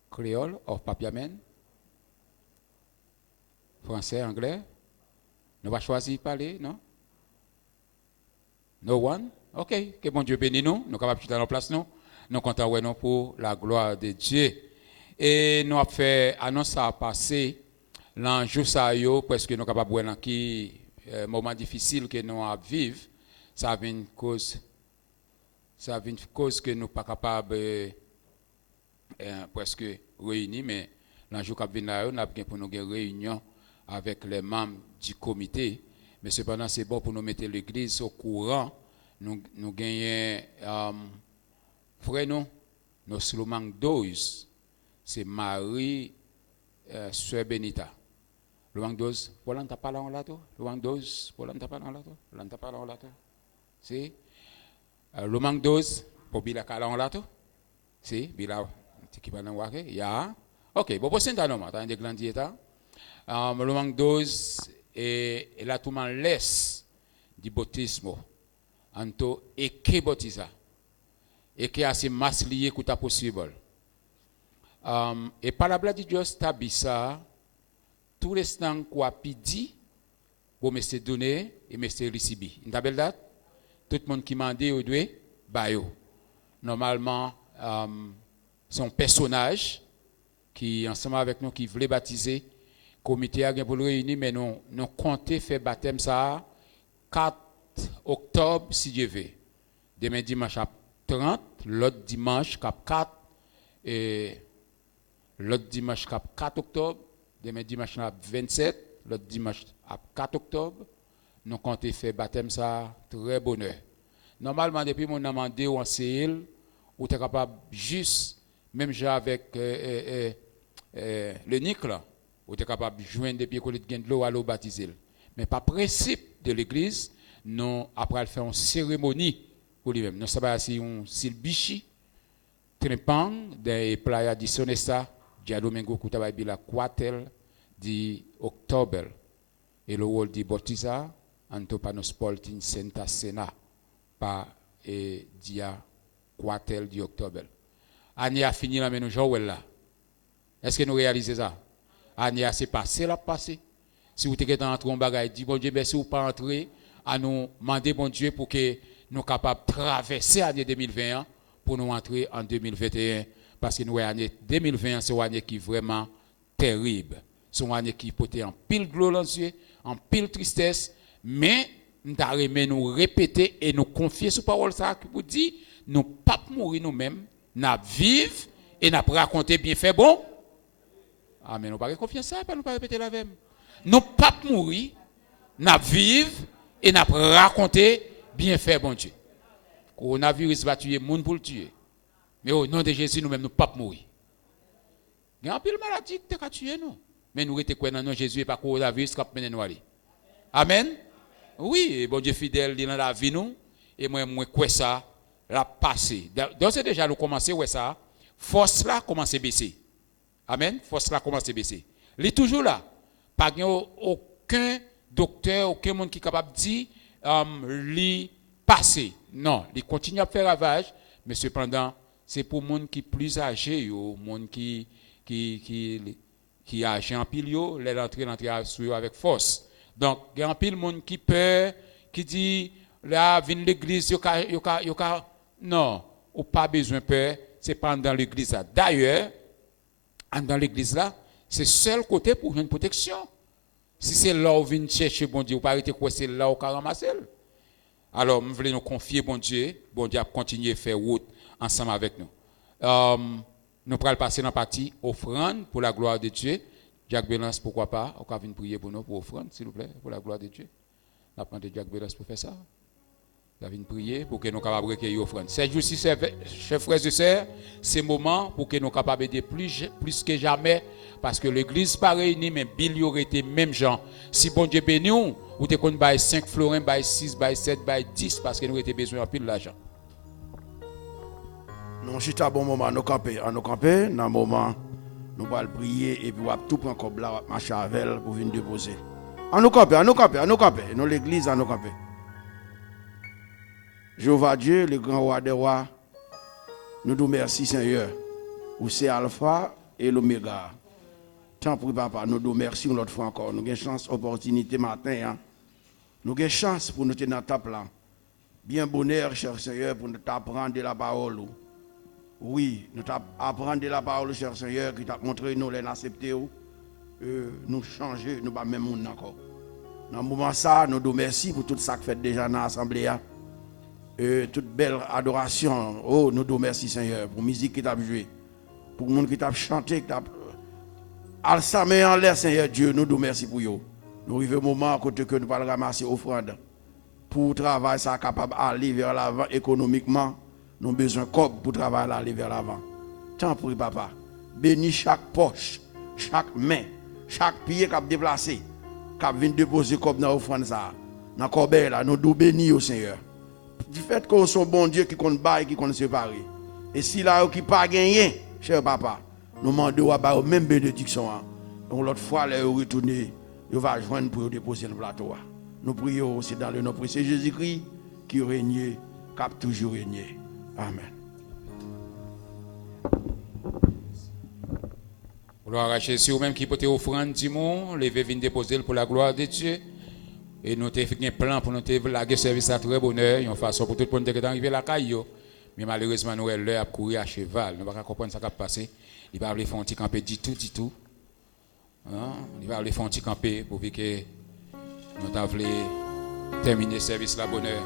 Créole of Papiamen. Français, anglais. Nous va choisir parler, non? No one? OK. Que bon Dieu bénisse nous. Nous sommes capables de dans la place, nous. Nous sommes contents pour la gloire de Dieu. Et nous avons fait annonce à passer l'enjeu ça parce que nous sommes capables de voir qui moment difficile que nous avons vivre. Ça vient une cause que nous ne sommes pas capables presque réunir, mais l'enjeu qui vient là, nous avons pour nous une réunion avec les membres du comité, mais cependant c'est bon pour nous mettre l'église au courant. Nous gagnons frère nos slogan 12, c'est Marie Sœur Benita. Le manque 12, pour l'an parlé en lato. Le manque 12, pour l'an parlé en lato. L'an parlé en lato. C'est le manque 12 pour bila kala en lato. C'est bila qui va en voir. Ya. OK, bon pour ça non, t'as un déclenché état. Le manque 12 et là tout le monde laisse du baptisme anto et qui baptisa et qui a assez masse lié que possible et par la blague de Dieu stabisa tous les temps quoi pidi pour me se donner et me se recevoir une belle date tout le monde qui m'a dit au doigt bayo normalement son personnage qui ensemble avec nous qui voulait baptiser comité a pour le réunir mais nous comptons faire baptême ça 4 octobre si Dieu veut. Demain dimanche à 30, l'autre dimanche cap 4 et l'autre dimanche cap 4 octobre, demain dimanche à 27, l'autre dimanche à 4 octobre, nous comptons faire baptême ça très bonheur. Normalement depuis mon demandé ou en CL ou tu es capable juste même j'ai avec le Nick là ou tu es capable de joindre des pieds collés de l'eau à l'eau baptisé. Mais par principe de l'église, nous après faire une cérémonie pour lui-même. Nous savons si un silbichi, trempang des playa di Sonesta, dia domingo kutabai bila quartel di octobre et le rôle di baptisa antopanos poltin senta sena pa et dia quartel di octobre. Année a fini la mais nous jouons là. Est-ce que nous réalisons ça? Année a c'est passé la passé. Si vous êtes entré en bagaille, dit bon Dieu merci ou pas entrer à nous demander bon Dieu pour que nous capables de traverser l'année 2021 pour nous entrer en 2021 parce que nous l'année 2020 c'est une année qui est vraiment terrible. C'est une année qui porte en pile gloire en pile tristesse mais nous devons nous répéter et nous confier sur parole ça qui vous dit nous pas mourir nous-mêmes, nous vivre et nous raconter bien fait bon. Amen. Nous pas confiance ça, pas nous pas répéter la même. Nous pas mourir, nous vivre et nous raconter bien fait bon Dieu. Coronavirus va tuer monde pour le tuer. Mais au nom de Jésus nous-mêmes nous pas mourir. Il y a un pile maladie qui t'a tué nous. Mais nous étions quoi dans Jésus et pas coronavirus qui a mené nous aller. Amen. Oui, bon Dieu fidèle, il est dans la vie nous. Et moi, quoi ça, la passé. Donc, c'est déjà nous commencer, ouais ça. Force là commence à baisser. Amen. Force là commence à baisser. Il est toujours là. Pas aucun docteur, aucun monde qui est capable de dire, lui passer. Non, il continue à faire ravage, mais cependant, c'est pour monde qui plus âgé, monde qui âgé en pile, les l'entrée avec force. Donc, il y a un pile monde qui peur, qui dit, là, vient l'église, non, ou pas besoin de peur, c'est pas dans l'église là. D'ailleurs, dans l'église là, c'est seul côté pour une protection. Si c'est là où vient chercher bon Dieu, ou pas arrêter quoi, c'est là où on ramasse. Alors, nous voulons nous confier bon Dieu a continuer à faire route ensemble avec nous. Nous allons passer dans la partie offrande pour la gloire de Dieu. Jacques Bélance, pourquoi pas? On va venir prier pour nous, pour offrande, s'il vous plaît, pour la gloire de Dieu. On va prendre Jacques Bélance pour faire ça. On va venir prier pour que nous capables de recueillir offrande. Ces jours-ci, chers frères et sœurs, c'est le moment pour que nous capables d'aider plus que jamais. Parce que l'église pas réunie, mais Bill aurait été même gens. Si bon Dieu bénit, ou te qu'on bail 5 florins, bail 6, bail 7, bail 10, parce que nous avons besoin de plus d'argent. Nous chita bon moment, nous camper, dans un moment, nous allons prier et puis on va tout prendre comme là, marcher avec elle pour venir déposer. Nous camper, nous l'église, nous camper. Jéhovah Dieu, le grand roi des rois, nous nous merci Seigneur, où c'est Alpha et l'Oméga. Tant pour papa, nous nous merci une autre fois encore. Nous avons chance, opportunité matin. Hein. Nous avons chance pour nous tenir dans ta plan. Bien bonheur, cher Seigneur, pour nous apprendre la parole. Oui, nous apprendre la parole, cher Seigneur, qui t'a montré nous les accepter, nous changer, nous pas même monde encore. Dans ce moment ça, nous nous merci pour tout ça que fait déjà dans l'assemblée. Toute belle adoration. Oh, nous nous merci Seigneur pour la musique qui t'a joué, pour le monde qui t'a chanté, qui t'a Al-Samé en l'air, Seigneur Dieu, nous nous merci pour vous. Nous arrivons au moment côté que nous allons ramasser offrande. Pour travail, ça capable d'aller vers l'avant économiquement. Nous avons besoin de corps pour travailler aller vers l'avant. Tant pour papa. Bénis chaque poche, chaque main, chaque pied qui a déplacé, qui a venu déposer comme dans l'offrande ça. Dans le corps là, nous nous bénis au Seigneur. Du fait qu'on soit bon Dieu qui compte bail, qui compte séparer. Et si là, qui pas gagné, cher papa, nous demandons à même bénédiction. Donc l'autre fois, les retourner, ils vont joindre pour déposer le plateau. Nous prions aussi dans le nom de Jésus-Christ qui règne, qui a toujours régné. Amen. Gloire à Jésus, même qui peut te offrande, Dimon, levez, venez déposer pour la gloire de Dieu. Et nous avons fait un plan pour nous laguer service à très bonheur, une façon pour tout le monde qui est arrivé à la caille. Mais malheureusement, nous avons l'heure à courir à cheval. Nous ne pouvons pas comprendre ce qui a passé. Il va aller faire un petit camper du tout. Hein? Il va aller faire un petit camper pour que nous avons terminé le service la bonheur.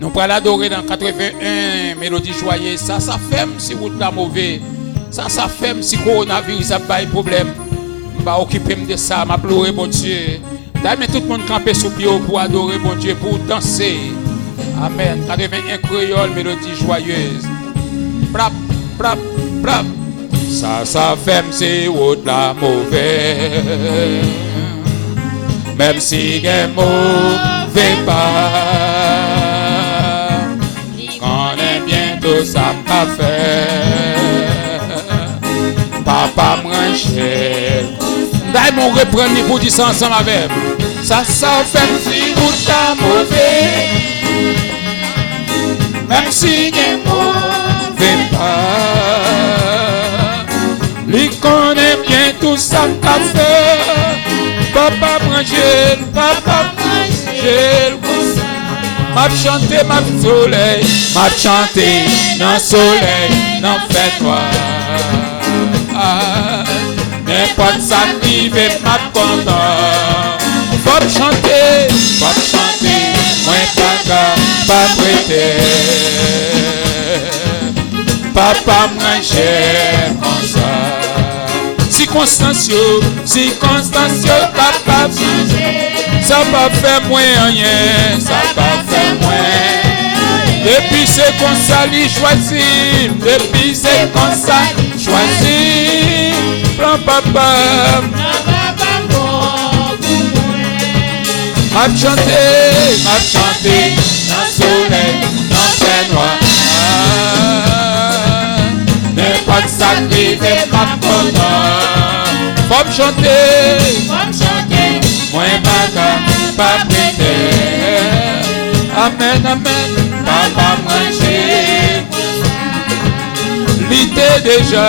Nous pourrons l'adorer dans 81 mélodie joyeuse. Ça fait si vous êtes mauvais. Ça fait si coronavirus a pas de problème. Je vais occuper de ça, je vais pleurer, bon Dieu. D'ailleurs, tout le monde camper sous pied pour adorer, bon Dieu, pour danser. Amen. 81 créole, mélodie joyeuse. Prap, prap, prap. Ça fait si vous êtes mauvais. Même si vous êtes mauvais pas. Tout ça qu'a fait Papa m'enchait D'ailleurs mon reprendre pour dire ça ensemble avec Ça fait si vous t'as mauvais Même si n'est mauvais pas Lui connaît bien tout ça qu'a fait m'a chanté, m'a soleil, m'a chanté, dans soleil, dans fête-toi. N'importe ça qui fait m'a content. Faut me chanter, moi pas prêter. Papa m'enchaîne comme ça. Circonstance, papa, ça va faire moins rien, ça va faire moins. Depuis c'est qu'on s'allie choisit, depuis c'est qu'on s'allie choisit. Prends papa, m'a chanté, dans soleil, dans fait noir. N'importe ça qui fait ma content. Faut me chanter, moi pas prêter. Amen, amen, papa manger. L'idée déjà,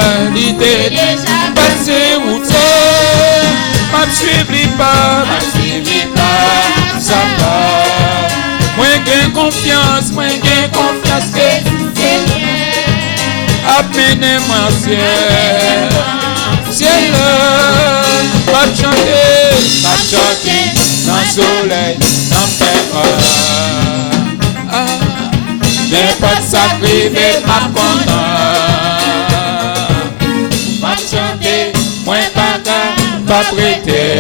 passé où t'es. M'a suivi pas, ça va. Moi gain confiance que amenez-moi au ciel, m'a chanté, dans le soleil, dans le n'importe ça privé, m'a content. M'a chanté, moi pas prêter.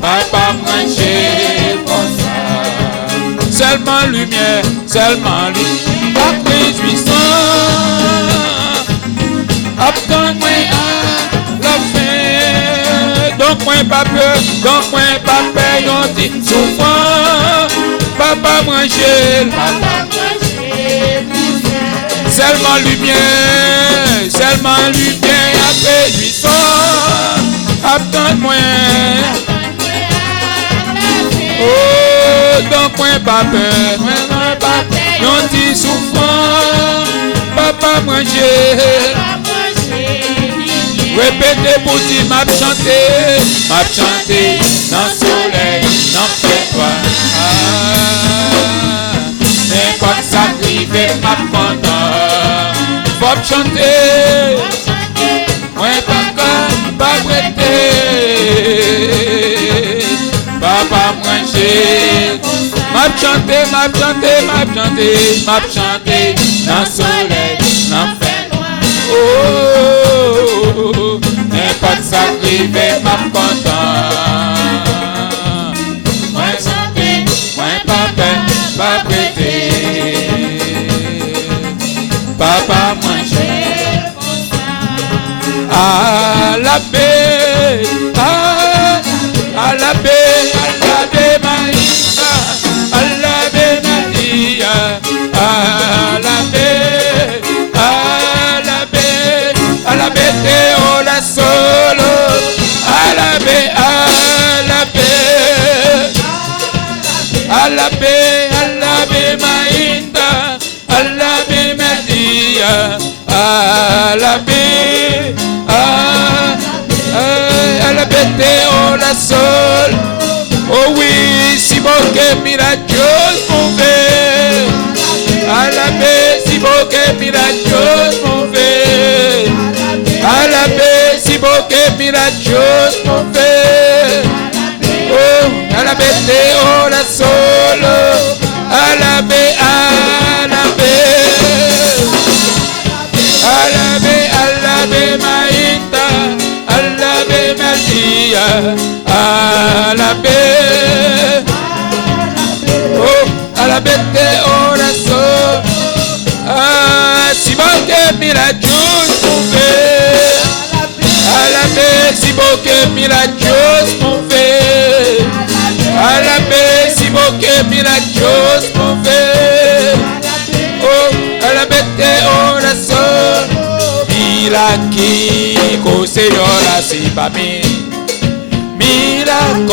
Papa manger comme ça. Seulement lumière, la réjouissance. Attends-moi à la fin. Donc moi pas peur, y'en dit souvent. Papa manger. Seulement lumière, la réjouissance. Attends-moi. Oh, donc moi pas peur, y'en dit souvent. Papa manger. Répétez pour dire m'a chanté, dans le soleil, dans le fête-toi. N'importe ça qui fait m'a content. Faut me chanter, moi pas prêter. Papa manger. M'a chanté, dans le soleil, dans le fête. Oh, n'importe ça qui fait m'a content. Moi chanté, moi pas prêter. Papa manger. À la baie, à la baie, Maïsa, à la baie Nadia, à la baie, à la baie Théo la solo, à la baie, Maïda, à la baie Nadia, à la baie, à la baie Théo la solo. Oh oui, si bon que miraculeuse mon père. À la baie, si bon que miraculeuse mon père. À la baie, si bon que miraculeuse mon père. Oh, à la baie, oh la solo. À la baie, à la baie. À la baie, Maïta. À la baie, Malia. À la baie, oh, à la baie, oh la sauce. Ah, si bon que miraculeuse mon fait. À la baie, si bon que miraculeuse mon fait. À la baie, si bon que miraculeuse mon fait. Oh, à la baie, oh la sauce. Il a qui, qu'au Seigneur la si pas mis. Miracle,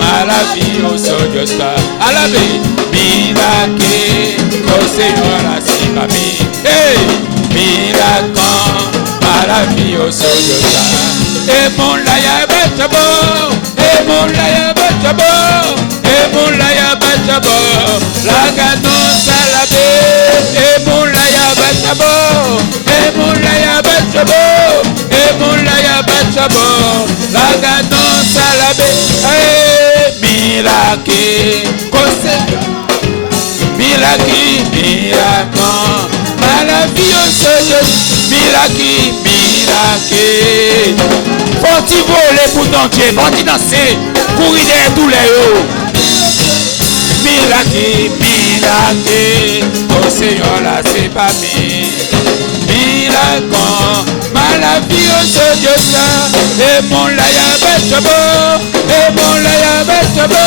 à la vie au sol de star, à la vie, miracle, au Seigneur la si hey, miracle, à la vie au sol de star, et mon laïa bête bon, et mon laïa bête bon, et mon laïa miracle, miracle, maravilhoso, miracle. Faut-il voler pour ton Dieu, faut-il danser, courir derrière tous les hauts. Miracle, oh Seigneur, là c'est pas miracle, maravilhoso Dieu saint, et mon laïa bêtebo, et mon laïa bêtebo,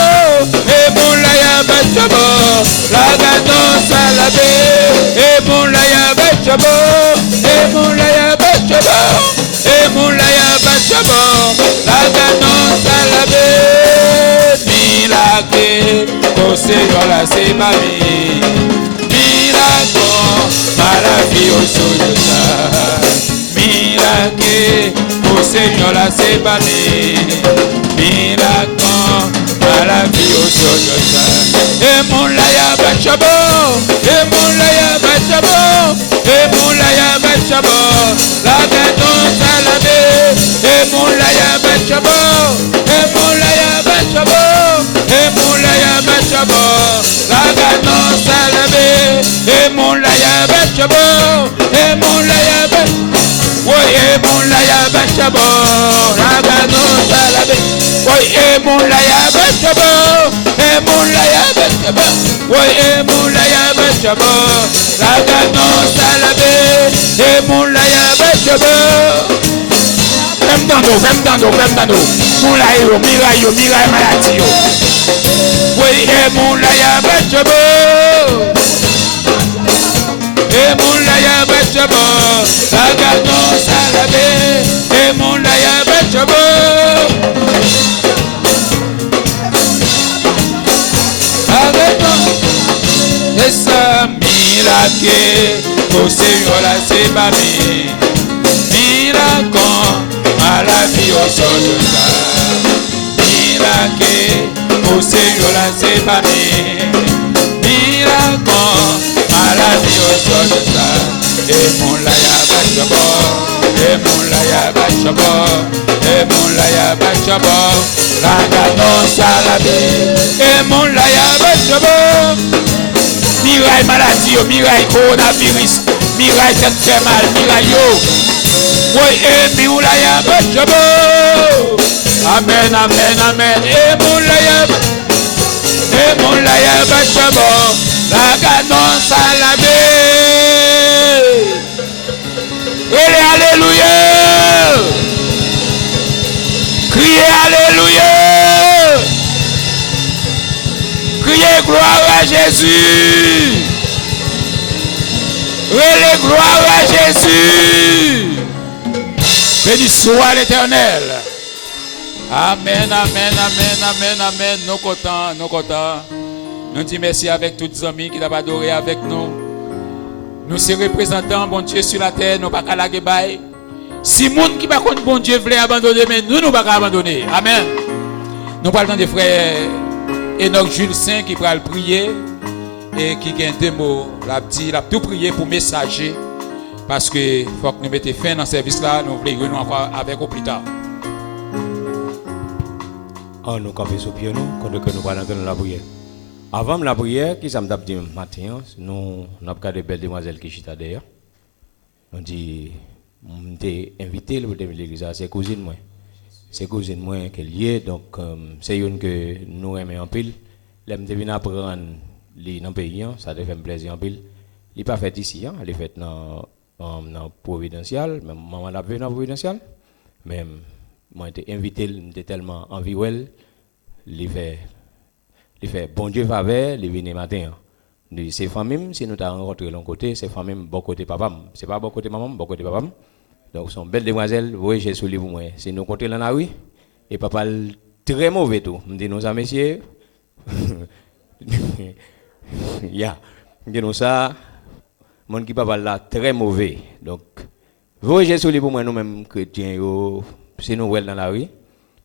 et mon laïa bêtebo, la gadon salabé, et mon laïa bêtebo, et mon laïa bêtebo, et mon laïa bêtebo, la gadon salabé, miracle, oh Seigneur là c'est ma vie, miracle, maravilhoso Dieu saint. Miracle, oh Seigneur là c'est pas miracle, maravilhoso Dieu saint. Et mon laïa bachabo, et mon laïa bachabo, et mon laïa bachabo, la gadon salabé, et mon laïa bachabo, et mon laïa bachabo, et mon laïa bachabo, la gadon salabé, et mon laïa bachabo, et mon laïa bachabo. Oye mon laïa bachabo, la gadon salabé. Oye mon laïa bachabo, et mon laïa bachabo. Oye mon laïa bachabo, la gadon salabé, et mon laïa bachabo. Femme dans nous. Mon laïa, miraille maladie. Oye mon laïa bachabo. Et mon laïa bachabo, la gadon salabé, et mon laïa bachabo. Avec moi, c'est ça, miracle, oh Seigneur là c'est pas miracle, maravilhoso Dieu saint. Miracle, oh Seigneur là c'est pas miracle, maravilhoso Dieu saint. Et mon laïa bachabo, et mon laïa bachabo, et mon laïa bachabo, la gadon salabé, et mon laïa bachabo. Miraille maladie, miraille coronavirus, miraille tête fait mal, miraille yo. Oui, et mon laïa bachabo. Amen, amen, amen. Et mon laïa bachabo, la gadon salabé. Alléluia. Criez alléluia. Criez gloire à Jésus. Criez gloire à Jésus. Béni soit l'Éternel. Amen, amen, amen, amen, amen. Nous contents. Nous disons merci avec tous les amis qui t'ont adoré avec nous. Nous sommes représentants, bon Dieu, sur la terre, nous ne pouvons pas la guérir. Si les gens qui ne connaissent pas bon Dieu veulent abandonner, mais nous ne pouvons pas abandonner. Amen. Nous parlons des frères Enoch Jules Saint qui va prier et qui a deux mots. Il a tout prié pour messager parce qu'il faut que nous mettions fin dans ce service là. Nous voulons nous encore avec vous plus tard. Nous camper sur pied, nous allons dans la prière. Avant la prière, qui ça m'a dit matin, nous avons regardé belle demoiselle qui chita d'ailleurs. On dit, on t'ai invité pour l'église, c'est cousine moi. C'est cousine moi qui est liée, donc c'est une que nous aimons en pile. L'aime de venir apprendre dans le pays, ça te fait plaisir en pile. Il n'est pas fait ici, il est fait dans Providencial, même maman l'a vu dans Providencial. Mais moi j'étais invité, j'étais tellement envie il fait bon Dieu faveur, il vient matin. C'est famille, si nous t'avons rencontré l'autre côté, c'est famille bon côté papa. C'est pas bon côté maman, bon côté papa. Donc son belle demoiselle, vous voyez, j'ai soulevé pour moi. Si nous comptons dans la rue, et papa très mauvais tout. Me dit nous ça messieurs. Ya. Me dit nous ça mon qui papa là très mauvais. Donc vous voyez, j'ai soulevé pour moi nous mêmes chrétiens yo, si nous voyons dans la rue,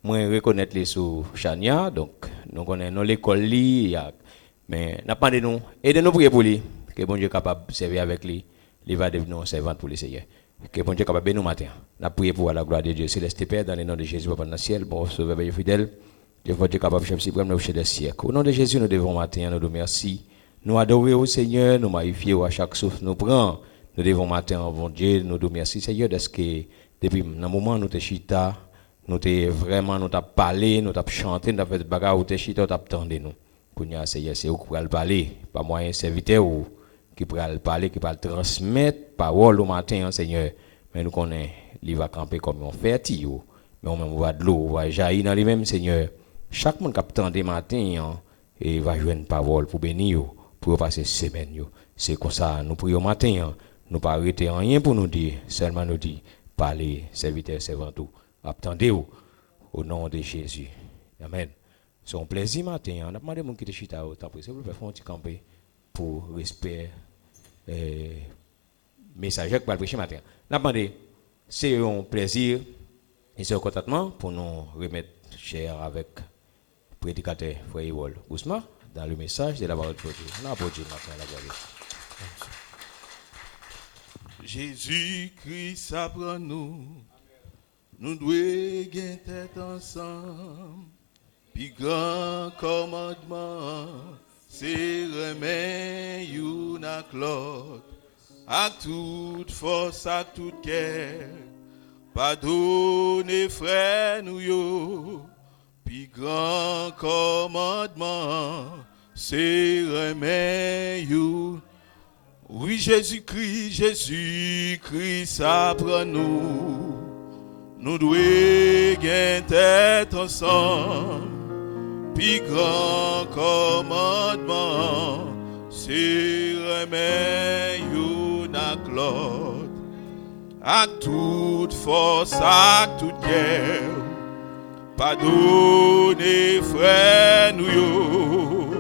moi reconnaître les sous Chania, donc nous connaissons l'école li, mais n'a pas de nous et de nous prier pour lui que bon Dieu capable de servir avec lui, il va devenir un servant pour le Seigneur. Que bon Dieu capable de nous matin. N'a prié pour la gloire de Dieu céleste Père dans le nom de Jésus Papa dans le ciel, bon sauveur fidèle. Dieu votre Dieu capable de suprême au des siècles. Au nom de Jésus, nous devons matin, nous te merci. Nous adorer au Seigneur, nous magnifier à chaque souffle nous prend. Nous devons matin, bon Dieu, nous te merci Seigneur, parce que depuis un moment nous te chita, nous te vraiment nous t'a parlé, nous t'a chanté, nous t'a fait des bagarres, nous te chita, nous t'a attendu nous. Pour nous Seigneur, c'est où qui va parler, pas moyen serviteur ou qui pourra parler, qui va transmettre parole au matin, Seigneur. Mais nous connaissons, il va camper comme on fait, mais on va de l'eau, on va jaillir dans les mêmes, Seigneur. Chaque monde qui attend des matins, et va jouer une parole pour bénir, pour passer semaine. C'est comme ça, nous prions matin, nous ne pas arrêter rien pour nous dire, seulement nous dire, parler, serviteur, servant tout. Attendez-vous au nom de Jésus. Amen. C'est un plaisir matin. On a demandé à mon qui te chita au temps pour vous faire un petit camper pour respect message que va prêcher matin. On a demandé, c'est un plaisir et c'est un contentement pour nous remettre cher avec le prédicateur Frère Yvol Ousmane dans le message de la parole de Dieu. On a applaudi matin la gloire. Jésus-Christ apprend nous devons gagner tête ensemble. Puis grand commandement, c'est remettre une à l'autre, à toute force, à toute guerre. Pardonnez frère nous yo. Puis grand commandement, c'est remettre une. Oui, Jésus-Christ apprend nous devons gagner tête ensemble. Puis grand commandement, c'est remettre une à l'autre, à toute force, à toute guerre. Pardonnez frère nous yo.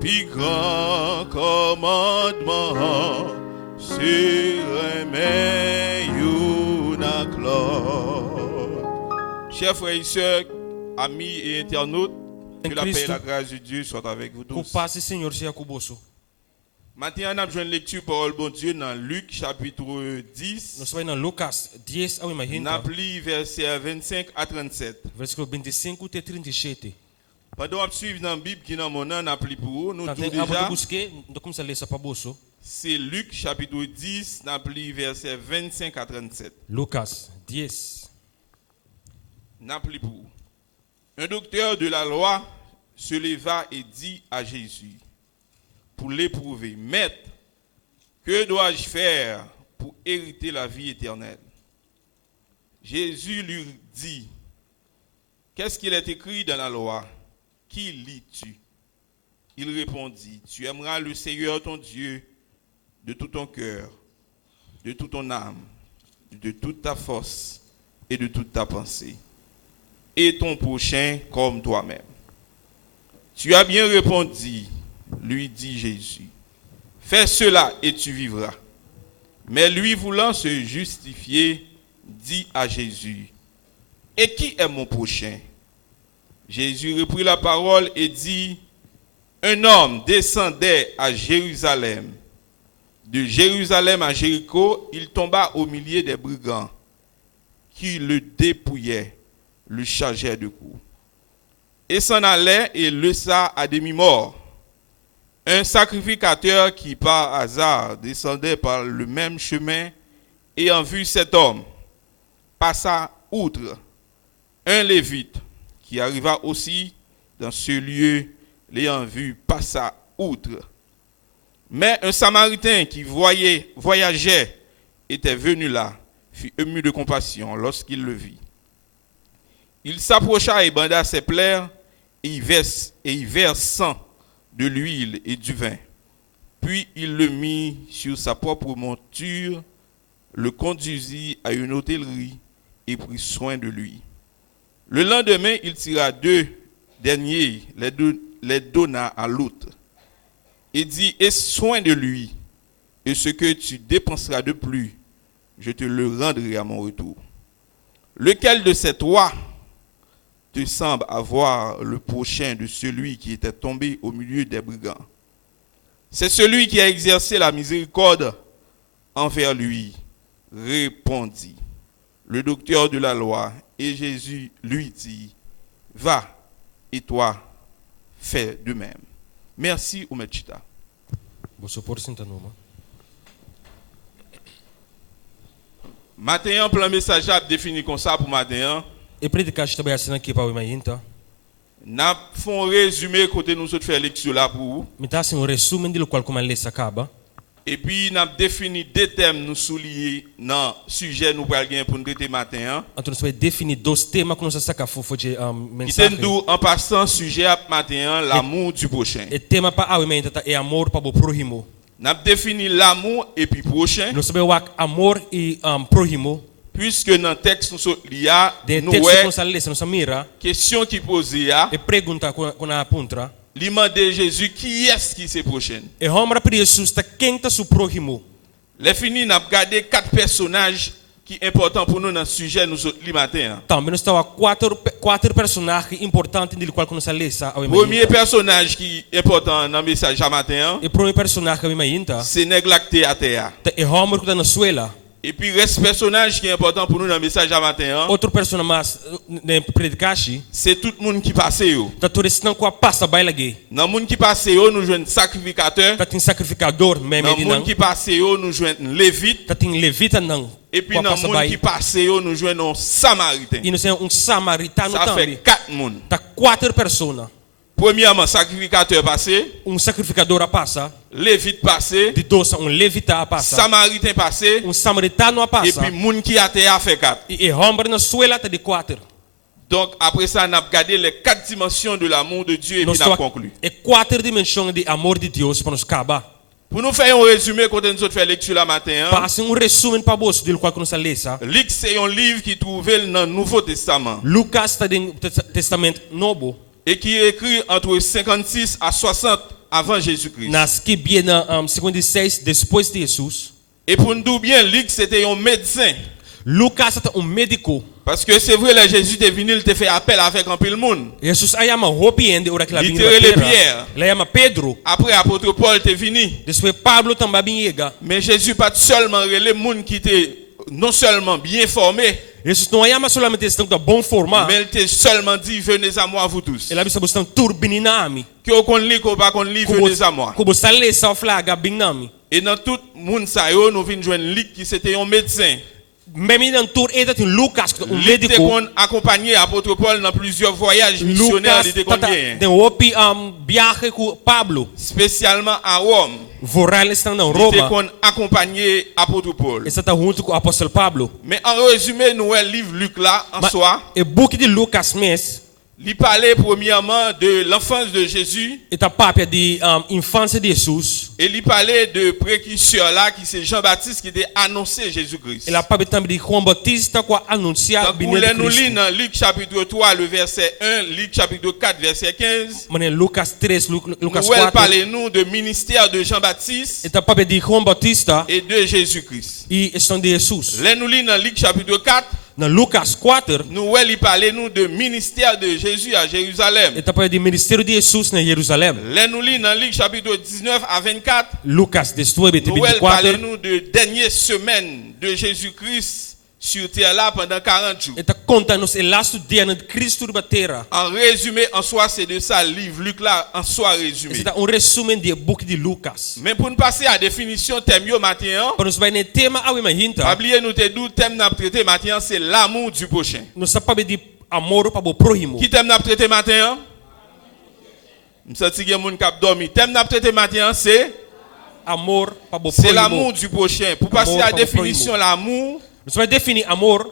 Puis grand commandement, c'est remettre une à l'autre. Chers frères et sœurs, amis et internautes, que la paix et la grâce de Dieu soient avec vous tous. Maintenant, on a besoin de lecture parole bon Dieu dans Luc chapitre 10. Nós vai na Lucas 10 ao On a imagina. pris versets 25 à 37. Versículo 25 até 37. Pendant que suivre dans la Bible qui est dans mon nom, on a pris pour vous. Nous Então, tous abo déjà, de busque, ndio começa a ler essa para bolso. c'est Luc chapitre 10, on a pris versets 25 à 37. Lucas 10. On a pris pour vous. Un docteur de la loi se leva et dit à Jésus, pour l'éprouver, Maître, que dois-je faire pour hériter la vie éternelle? Jésus lui dit, qu'est-ce qu'il est écrit dans la loi? Qui lis-tu? Il répondit, tu aimeras le Seigneur ton Dieu de tout ton cœur, de toute ton âme, de toute ta force et de toute ta pensée, et ton prochain comme toi-même. Tu as bien répondu, lui dit Jésus. Fais cela et tu vivras. Mais lui voulant se justifier, dit à Jésus, et qui est mon prochain? Jésus reprit la parole et dit, un homme descendait à Jérusalem. De Jérusalem à Jéricho, il tomba au milieu des brigands qui le dépouillaient, le chargeaient de coups. Et s'en allait et laissa à demi-mort. Un sacrificateur qui par hasard descendait par le même chemin, ayant vu cet homme, passa outre. Un lévite qui arriva aussi dans ce lieu, l'ayant vu, passa outre. Mais un samaritain qui voyageait était venu là, fut ému de compassion lorsqu'il le vit. Il s'approcha et banda ses plaies et y versant de l'huile et du vin. Puis il le mit sur sa propre monture, le conduisit à une hôtellerie et prit soin de lui. Le lendemain, il tira 2 deniers, les donna à l'autre, et dit, aie soin de lui, et ce que tu dépenseras de plus, je te le rendrai à mon retour. Lequel de ces 3 te semble avoir le prochain de celui qui était tombé au milieu des brigands? C'est celui qui a exercé la miséricorde envers lui, répondit le docteur de la loi. Et Jésus lui dit, va et toi, fais de même. Merci, Oumechita. Vou supor sintanuma. Matin, plan message a défini comme ça pour matin. E predicar também assim aqui para o imaginta. N'a font résumé côté nous autres faire lecture là pour vous. Me tá assim um resumo de qual como ele acaba. Et puis n'a défini deux thèmes nous soulier dans sujet nous pour gagner pour nous traiter matin. Então nós vai definir dois temas que nós saca fofo de Qui mensagem. nous en passant sujet à matin l'amour du prochain. E tema para o imaginta é amor para o próximo. N'a défini l'amour et puis prochain. Nós sabemos o amor e próximo. Puisque dans le texte nous lia De nous texto ouais que nós lemos, nós mira question qui posée a e pergunta com a apuntra. lui demander Jésus qui est-ce qui c'est prochain. E homem para Jesus está quem está o próximo. Les fini n'a regardé quatre personnages qui sont importants pour nous dans ce sujet nous li matin. Também nós estava quatro personagens importantes de qual nós lemos ao Premier imaginta. personnage qui est important dans le message à matin, E primeiro personagem ao imaginta c'est Néglacté à terre. é homem que está na suela. Et puis reste personnage qui est important pour nous dans le message à matin, Outro personagem mais ne predicashi, c'est tout le monde qui passe yo. tá turistando com a passa baila gay. Dans le monde qui passe yo, nous jouons sacrificateur. Tá tem sacrificador mesmo Dans de le monde não. qui passe yo, nous jouons lévite. Tá tem levita não. Et puis Com a dans le passa monde qui baila. passe yo, nous jouons samaritain. E nós temos samaritano Ça também. fait quatre monde. Tá quatro pessoas. Premièrement, sacrificateur passé, Sacrificador a passa, lévite passé, de dois levita a passa. samaritain passé, Samaritano a et passa. puis monde qui a terre fait quatre. E homem na suela tá de quatro. Donc après ça, on a regardé les quatre dimensions de l'amour de Dieu et puis on a conclu. E quatro dimensões de amor de Deus para nos acabar. Pour nous faire un résumé quand nous fait lecture la matin, Passa resumo para você de qual nós lemos. Luc c'est un livre qui est trouvé dans le Nouveau Testament Lucas está no Testamento Novo. et qui est écrit entre 56 à 60 avant Jésus-Christ. Nas que bien na 56 depois de Jesus. Et pour nous dire bien, Luc c'était un médecin. Lucas é médico. Parce que c'est vrai, là, Jésus est venu, il te fait appel avec un peu le monde. Jesus aí ama hopiende ora que la Il vinha te relève terra. Pierre. Ele ama Pedro. Après, apôtre Paul est venu. Depois Pablo também vinha. Mais Jésus pas seulement relève le monde qui était non seulement bien formé, Jesus não ama solamente estão da bom forma. mais il t'a seulement dit, venez à moi, vous tous. Ele avisa bastante turbininami. Que vous connaissez, que vous pas connaissez, venez à moi. Kubo sale sa flaga binami. Et dans tout le monde, ça, nous venons joindre Luc qui c'était un médecin. Mesmo dans tour eta tem Lucas que Luc était médico. accompagné apôtre Paul dans plusieurs voyages missionnaires. Lucas Il était tata combien? tem hopi viaje com Pablo. Spécialement à Rome. Voral estão na Il Roma. était accompagné apôtre Paul. Está junto com o apóstolo Pablo. Mais en résumé, nous le livre Luc là, en soi, E book de Lucas mes il parlait premièrement de l'enfance de Jésus eta papia de infância de Jesus. et il parlait de précurseur là qui c'est Jean-Baptiste qui était annoncé Jésus-Christ. Ela papia também de João Batista com anunciar Donc, o nous vinda de nous lisons Cristo. dans Luc chapitre 3, le verset 1, Luc chapitre 4, verset 15. Mané Lucas 3, Lucas Nous 4. parlez-nous de ministère de Jean-Baptiste Eta papia de João Batista et de Jésus-Christ. e estão de Jesus. Là, nous lisons dans Luc chapitre 4, Na Lucas 4, nous parlez-nous de ministère de Jésus à Jérusalem. eta papia de ministério de Jesus na Jerusalém. Là, nous lisons dans Luc chapitre 19 à 24. Lucas 19 e Nous 24. parlez-nous de dernière semaine de Jésus-Christ sur terre là pendant 40 jours. Eta conta-nos o last dia de Cristo na terra. En résumé, en soi, c'est de ça le livre Luc là, en soi résumé. Esse é resumo de book de Lucas. Mais pour nous passer à la définition thème yo matin, Para nos vai no tema ao pas imaginta, oublier nous te dit thème n'a traité matin, c'est l'amour du prochain. nos sabe de amor para o próximo. Qui thème n'a traité matin? Me senti que moun k'ap dormi. Thème n'a traité matin, c'est Amor para o c'est l'amour próximo. du prochain. Pour passer à la Amour para o définition l'amour, Nos vai definir amor.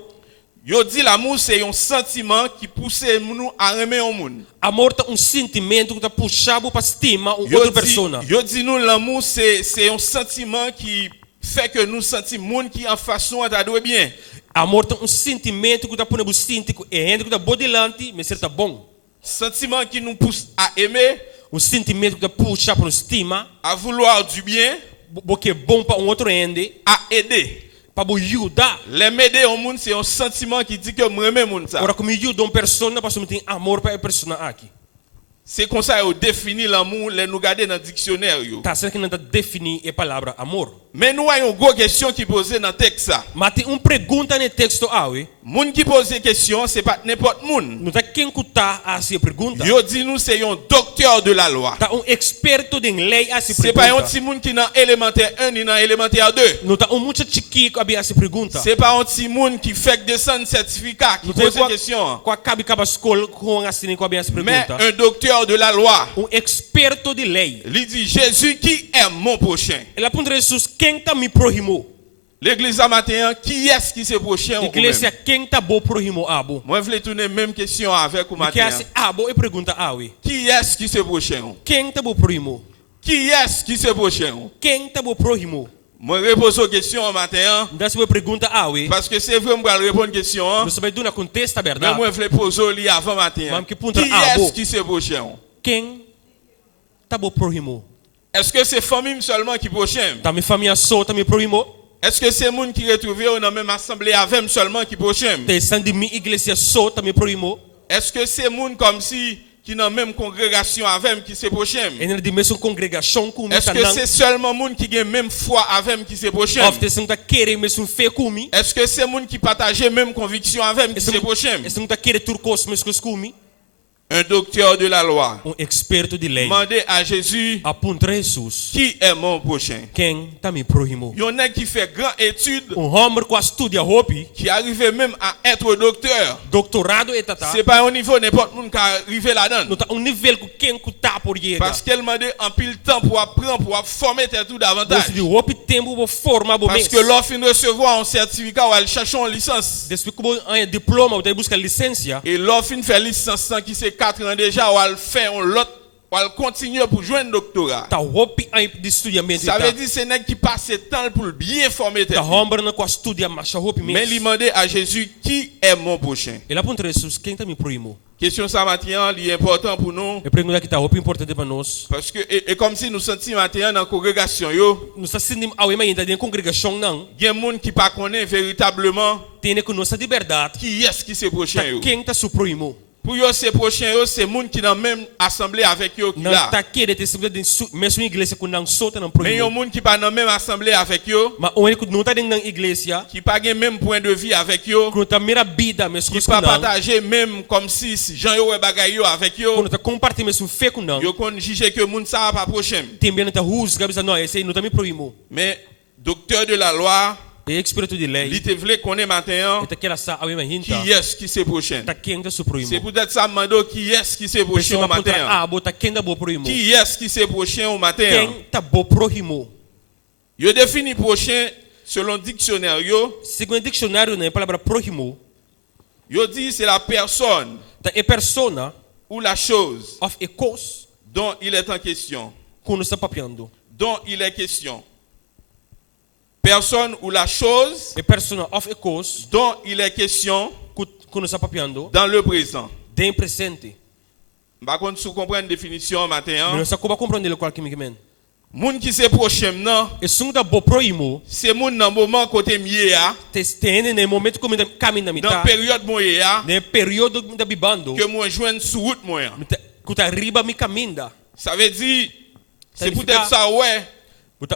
yo dit l'amour c'est un sentiment qui pousse nous à aimer un monde. Amor é sentimento que está puxado para estima outra pessoa. Yo dit nous l'amour c'est un sentiment qui fait que nous sentons monde qui en façon à doit bien. Amor é sentimento que está pondo o síntico e gente que está bom delante, mas está bom. Sentiment qui nous pousse à aimer, Sentimento que está puxado para estima, à vouloir du bien, porque é bom para outro ende, à aider. para ajudar. L'aimer au monde c'est un sentiment qui dit que moi aimer monde ça. Ora como ajuda uma pessoa, para tem amor para a pessoa aqui. C'est comme ça qu'on définit l'amour, les nous garder dans le dictionnaire yo. Tá certo que não está definir a palavra amor. Mais nous avons une grosse question qui posée dans le texte. Ça. Mas tem pergunta no texto awe. Moun qui pose question, ce n'est pas n'importe moun. Não tá quem kuta a se pergunta. Yo dit nous c'est un docteur de la loi. Tá experto de lei a se C'est pas un pergunta. petit moun qui dans élémentaire 1 ni dans élémentaire 2. Não tá muito chiqui que a se pergunta. C'est pas un petit moun qui fait descendre certificat qui Não pose tem question. com a cabe caba escola com assim com a se Mais pergunta. un docteur de la loi, Experto de lei. il dit Jésus qui est mon prochain. Ele aponta Jesus quem tá me proximou. L'église à matin, qui est-ce qui se prochain ou Igreja même? quem tá bo proximou abo. Moi je voulais tourner même question avec vous Que matin. assim abo e pergunta awe. Qui est-ce qui se prochain? Quem tá bo proximou? Qui est-ce qui se prochain? Quem tá bo proximou? Moi repose aux questions au matin Das boa pergunta awe. parce que c'est vrai moi répondre aux questions. Você vai dar contesta a Mais verdade. moi je voulais poser au lit avant matin. Mas que Qui punta abo. est-ce qui se prochain? Quem tá bo proximou? Est-ce que c'est famille seulement qui prochain? Tá me família só, tá me proximou. Est-ce que c'est moun qui retrouvé dans la même assemblée avec seulement qui prochain? Tem sandi mi igreja só, tá me proximou. Est-ce que c'est moun comme si qui dans la même congrégation avec qui c'est prochain? E na dimensão congregação com Est-ce que c'est seulement moun qui a même foi avec qui c'est prochain? Of te tá querer mesmo fé comigo. Est-ce que c'est moun qui partage même conviction avec qui c'est prochain? Esse não tá querer turcos mesmo comigo. Un docteur de la loi. Experto de lei. Demandez à Jésus Aponta Jesus. qui est mon prochain. Quem tá me proximou? Il y en a qui fait grande étude, Homem com estudia hopi, qui arrive même à être docteur. doutorado e tata. C'est pas un niveau n'importe qui arrive là-dedans. Não tá nível que quem que tá por llegar. Parce qu'elle demande un pile temps pour apprendre, pour former tout davantage. Desde o hopi tempo vou formar bo Parce mês. que l'offre de recevoir un certificat ou elle cherche une licence. Desde que um diploma, ou busca licença. Et l'offre de faire licence sans qui c'est 4 ans déjà, ou elle fait un lot, ou elle continue pour jouer un doctorat. Tá hopi de estudamento. Ça veut dire que c'est nèg qui passe temps pour bien former Tá tête. homem não com estudia mais hopi Mais il mês. demandait à Jésus qui est mon prochain. Ele aponta Jesus, quem tá me proximou? Question ça matin, il est important pour nous. Eu pergunto que tá hopi importante para nós. Parce que, et comme si nous sentions matin dans la congrégation, yo, Nós sentimos ao ainda dentro da congregação não. il y a des gens qui ne connaissent pas véritablement Tem que nossa liberdade. qui est-ce qui se prochain. Yo. Quem tá se proximou? Pour eux, ces prochains, c'est les gens qui sont dans la même assemblée avec eux. Não tá querendo ter segunda de mesmo igreja com não solta não Mais il y a proximou. des gens qui ne sont pas dans la même assemblée avec eux, Mas o único não tá dentro da igreja, qui n'ont pas le même point de vie avec eux, quando tá mira vida mesmo qui com ne pas não. partager même comme si Jean yo bagay yo avec eux. Quando tá compartilhando mesmo fé com não. Yo kon juger que moun ça pas prochain. Também não tá rusga, bisa não, esse não tá me proximou. Mais docteur de la loi, É espírito de lei. il te voulait qu'on ait matin Tá quer sa ao imagina. qui est-ce qui se prochain. Tá quem tá se C'est proximou. peut-être ça mando qui est-ce qui se prochain Pessoa au contra matin. a bota quem tá bo proximou. Qui est-ce qui se prochain au matin. Quem tá bo proximou. Yo défini prochain selon dictionnaire yo, Segundo o dicionário, né, a palavra proximou yo dit c'est la personne tá é persona ou la chose of a cause dont il est en question. quando está papiando. Dont il est question. Personne ou la chose É persona of a cause dont il est question quando está papiando. dans le présent. Tem presente. Par contre, si vous comprenez la définition matin, Não sabe como compreender qual que me quer. moun qui se prochain non, E segundo bo proximou, c'est moun dans moment côté mié a, tem no momento como caminha na dans mitad, période moye a, no período da bibando, que moi joindre sur route moi. que arriba mi caminha. Ça veut dire c'est Significa- peut-être ça ouais,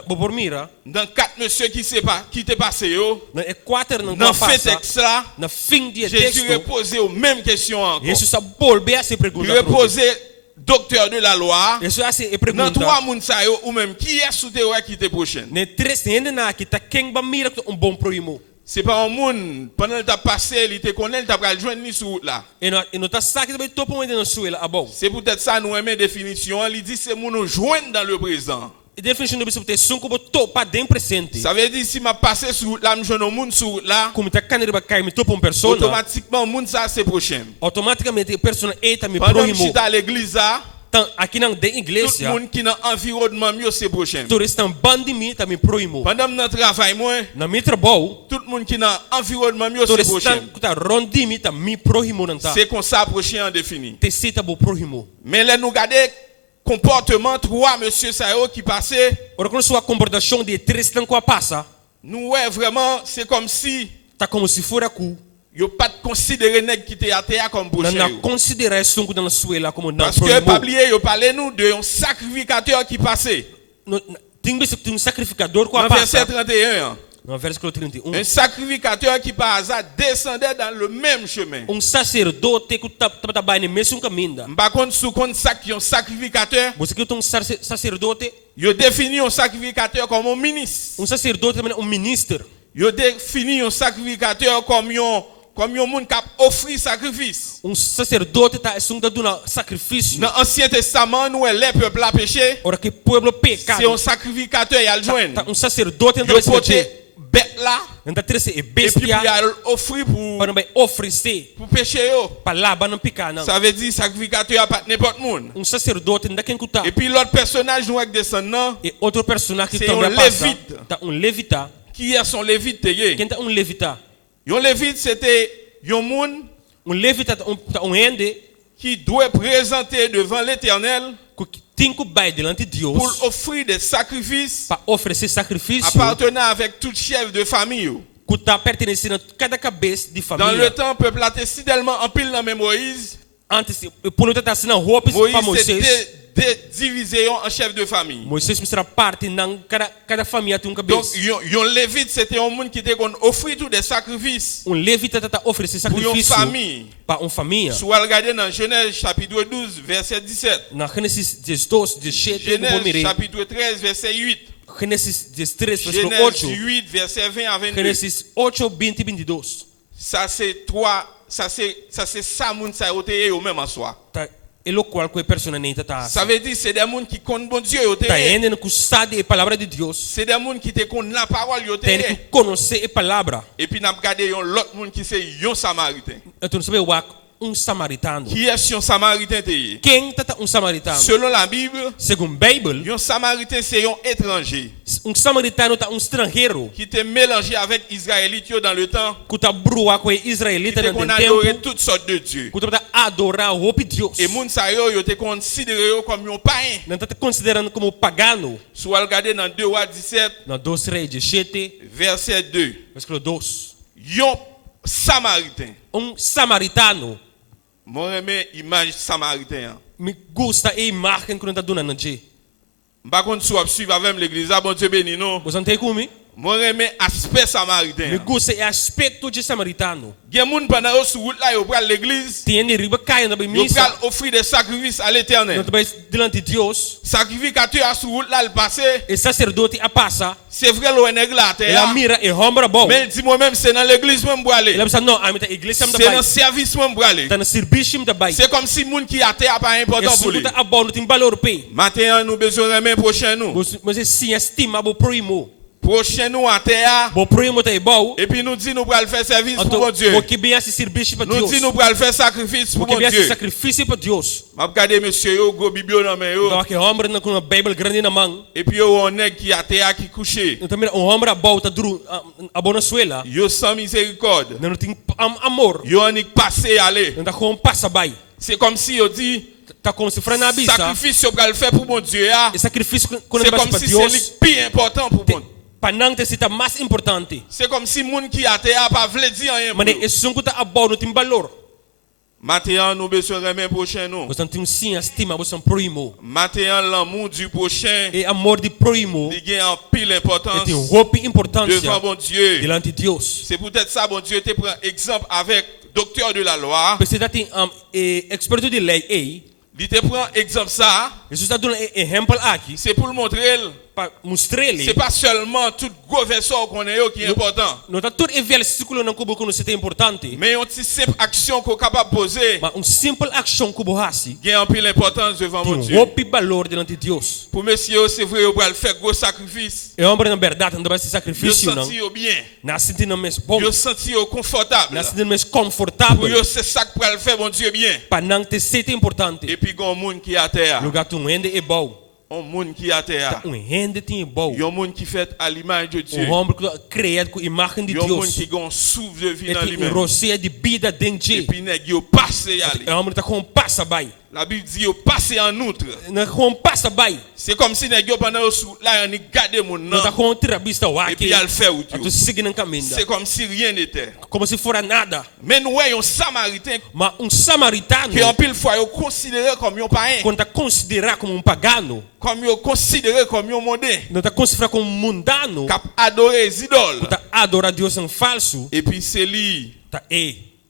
Bo por mira, dans 4 monsieur qui s'est pas qui t'est passé yo, na equator não dans passa. fait texte là, Na fim de Jésus texto, reposait aux mêmes questions encore. Jesus a volver a se Il pergunta. reposait docteur de la loi, Jesus a se dans pergunta. trois moun sa yo ou même qui est sous ouais qui t'est prochain. Ne tres ainda na que tá quem ba mira com bom proimo. C'est pas un moun pendant qu'il t'a passé, il te connaît, il t'a pas joindre ni sur route là. E no tá saque de topo ainda no suela abo. C'est peut-être ça nous aimons définition, il dit c'est moun nous joindre dans le présent. E definição do bispo te sunco bo topa dem presente. Ça veut dire si m'a passé sur route là, me joindre un moun sur route là, Como tá canere ba cai me topo persona, automatiquement moun ça c'est prochain. automaticamente persona eta me Pendant que je proimo. suis à l'église là, Tan aqui não de tout le igreja, monde qui dans environnement mieux c'est prochain. todos estão bandi mi tá me proimo. Pendant que travail moi, Na mi trabalho, tout le monde qui dans environnement mieux c'est todos prochain. estão tá rondi mi tá me proimo não tá. C'est comme ça prochain en défini. Te cita bo proimo. Mais là nous regarder comportement trois monsieur Sayo qui passait, Ora quando sua comportação de três não com a passa, nous ouais vraiment c'est comme si tá como se fora cu. yo pas considéré nèg qui était à terre comme Na prochain. na yo. consideração que na suela como não Parce que pas proimo. oublier yo parlez nous de un sacrificateur qui passait. Tem um sacrificador com a Dans verset passa. 31, No versículo 31. un sacrificateur qui par hasard descendait dans le même chemin. Sacerdote que trabalha no mesmo caminho. Par contre, sous compte ça qui est un sacrificateur, Você que tem sacerdote, il définit un sacrificateur comme un ministre. sacerdote também ministro. Il définit un sacrificateur comme un monde qui a offert sacrifice. Sacerdote está assunto de um sacrifício. Dans l'Ancien Testament, nous, les peuples a péché, Ora que povo pecado. c'est un sacrificateur qui a le joint. Sacerdote Il entra a porté bête là, Anda trazer et puis il bestia a offert para vai oferecer pour pécher. para lá não picar não. Ça veut dire sacrificateur à pas n'importe monde. Sacerdote ainda quem cutar. Et puis l'autre personnage nous avec descendant, E outro personagem que C'est também um passa. levita. Tá levita. qui est son lévite teye. Quem tá levita? Un lévite c'était un monde Levita tá ende qui doit présenter devant l'Éternel que tem que vai delante de Deus pour offrir des sacrifices para oferecer sacrifício appartenant avec tout chef de famille. que tá pertencendo a cada cabeça de Dans le família. temps, le peuple a été si tellement en pile dans même Moïse, Antes, por não tá assinando roupas para Moïse Moisés. s'est divisé en chef de famille. Moisés mistura parte não cada família tem Donc, cabeça. un lévite, c'était un monde qui était qu'on offrit tous des sacrifices Levita tá oferecer pour une sacrifício famille. para família. Si vous regardez dans Genèse chapitre 12, verset 17, Na Gênesis 12, 17, Genèse chapitre 13, verset 8, Gênesis 13, versículo Genèse 8, 8, verset 20 à 22. Gênesis 8, 20 e 22. Ça, c'est toi, ça, c'est ça, moun sa yo teye yo même en soi. Tá, ele qual que personalmente tá. Ça veut dire c'est des moun qui comptent bon Dieu yo Tá teye. indo no sabe a palavra de Deus. C'est des moun qui te comptent la parole yo Tem que teye. conhecer a palavra. Et puis n'a regardé yon l'autre moun qui c'est yon samaritain. Então sabe o samaritano. Qui est un samaritain teye? Quem tá samaritano? Selon la Bible, Segundo a Bíblia, yon samaritain c'est yon étranger samaritano tá estrangeiro qui était mélangé avec Israélite yo dans le temps. que tá brua com Qui israelita te no qu'on adorer tempo. toutes sortes de dieux. Que tá adorar o Deus. Et moun sa yo te considéré yo comme yon païen. Não tá considerando como pagano. Si vous regardez dans 2 Rois 17, Na 2 Reis 17, verset 2, versículo 2. yon samaritain. Samaritano Moi, j'aime l'image samaritain. me gusta a imagem que não tá dando de. Par contre, si vous suivez avec l'église, bon Dieu béni nous. Você não tem comigo? Moi, j'aime l'aspect Me samaritain. gusta o aspecto de samaritano. Il y a des gens pendant sur route là, ils prennent l'église, Tem ele riba caindo na ils missa. prennent offrir des sacrifices à Não l'éternel. também delante de Deus. Sacrificateur sur route là, le passé, E sacerdote a passa. c'est vrai, le nèg là, Ela mira e rombra bom. mais dis moi-même, c'est dans l'église même pour aller. Ela pensa não, a minha igreja me C'est dans dá le service même pour aller. tá no serviço me dá bai. C'est comme si les gens qui a terre pas E important pour lui. suta a bom não tem valor pe. Maintenant, nous besoin de prochain nous. Mas sim estima bo primo. Prochain nous à terre. Bo primo tá bom. Et puis nous dit nous pour faire service pour Então, mon Dieu. o que bem esse serviço para Nous Deus. dit nous pour faire sacrifice O pour que mon bem esse Dieu. sacrifício para Deus. M'a regardé monsieur yo go biblio dans main yo. Então aquele homem com uma Bíblia grande na mão. Et puis yo on nèg qui a terre qui couché. Então mira homem a bom tá duro a bona suela. Yo sans miséricorde. Não tem amor. Yo on y passé aller. Não tá com passa bai. C'est comme si yo dit Tá como se frena a bisa. sacrifice yo pral faire pour mon Dieu ah. E sacrifício quando C'est vai comme para si c'est le Deus. plus important pour mon. Para não ter sido mais importante. C'est comme si moun qui a terre pas vle dire rien. Mas esse som que tá a bom não tem valor. Maintenant nous besoin remettre prochain nous. Você não tem sim estima, você é um primo. Maintenant l'amour du prochain, E amor de primo. il gagne en pile E importance tem roupa importância devant mon Dieu. delante de Deus. C'est peut-être ça, bon Dieu, te prend exemple avec docteur de la loi. Você já tem experto de lei aí. Il te prend exemple ça, Jesus está dando exemplo aqui c'est pour le montrer. para mostrar ele. C'est pas seulement tout gros vaisseau qu'on est qui est important. Não está tudo em versículo não como que você é importante. Mais une petite simple action qu'on est capable de poser, Mas simple ação que você faz gagne en pile importance devant mon tem Dieu. roupa e valor delante de Deus. Pour monsieur, c'est vrai, on va faire gros sacrifice. E homem na verdade não vai ser Yo sacrifício não. senti bien. Na sentindo mais bom. Yo senti confortable. Na sentindo mais Pour confortável. yo, c'est ça que le faire, mon Dieu, bien. Para não ter sido importante. Et puis, il y a un monde qui est à terre. Lugar tu rende é bom. Un monde qui est à terre. Rende tem bom. Il y a un monde qui fait à l'image de Dieu. Homem que criado com imagem de Il y a un monde Deus. qui a un souffle de vie E dans tem lui-même. roceia de vida dentro Et de. puis, il y a passé aller. É homem que está com passa vai. La Bible dit, passer en outre. Na gewoon passa bay. C'est comme si nèg yo pendant yo sou là, on y garde mon Na ta nom. gewoon tira bista Et wake. puis il le fait ou A tu sigue nan caminda. c'est comme si rien n'était. Como se fora nada. Mais nous voyons un Samaritain Ma samaritano qui en pile fois yo considéré comme un païen, quando tá considerar como pagano, comme yo considéré comme un mondain, não tá considerar como mundano, qui a adoré les idoles. tá adora Deus em falso, Et puis c'est lui tá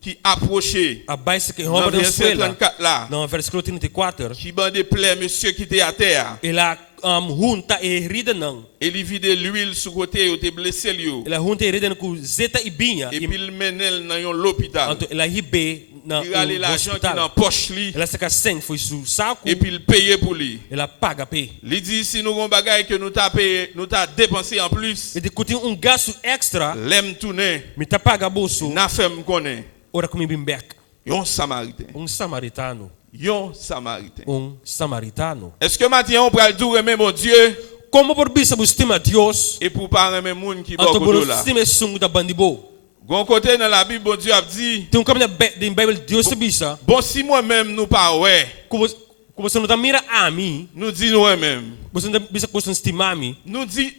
qui approchait a base que dans rouba da verset escola. 34 là, Não, versículo 34. qui bandait plaît monsieur qui était à terre. Ela junta herida não. Il vide l'huile sur côté, il était blessé lui. Ela junta herida com zeta e binha. Et puis il mène dans l'hôpital. Então ela ribe na Il a l'argent qui dans hospital. poche lui Ela saca 100 foi su saco. et puis il paye pour lui. Ela paga pe. Il dit si nous avons bagaille que nous t'a payé, nous t'a dépensé en plus. E de kuti gasto extra, L'aime tourner, me tá paga bolso. n'a fait me connaît. Ora com bimbeck. Yon Samaritain. Samaritano. Yon Samaritain. Samaritano. Est-ce que maintenant on peut le dire même mon Dieu Como por bisa bustima Deus, et pour pas même monde qui va anto côté por là. stime sungu da bandibo. Gon côté dans la Bible bon Dieu a dit Tem caminho da Bible Deus te bisa. bon si moi-même nous pas ouais, Como você não tá mira a mim, nous dit nous-même. você não tá bisa como você estima a mim. Nous dit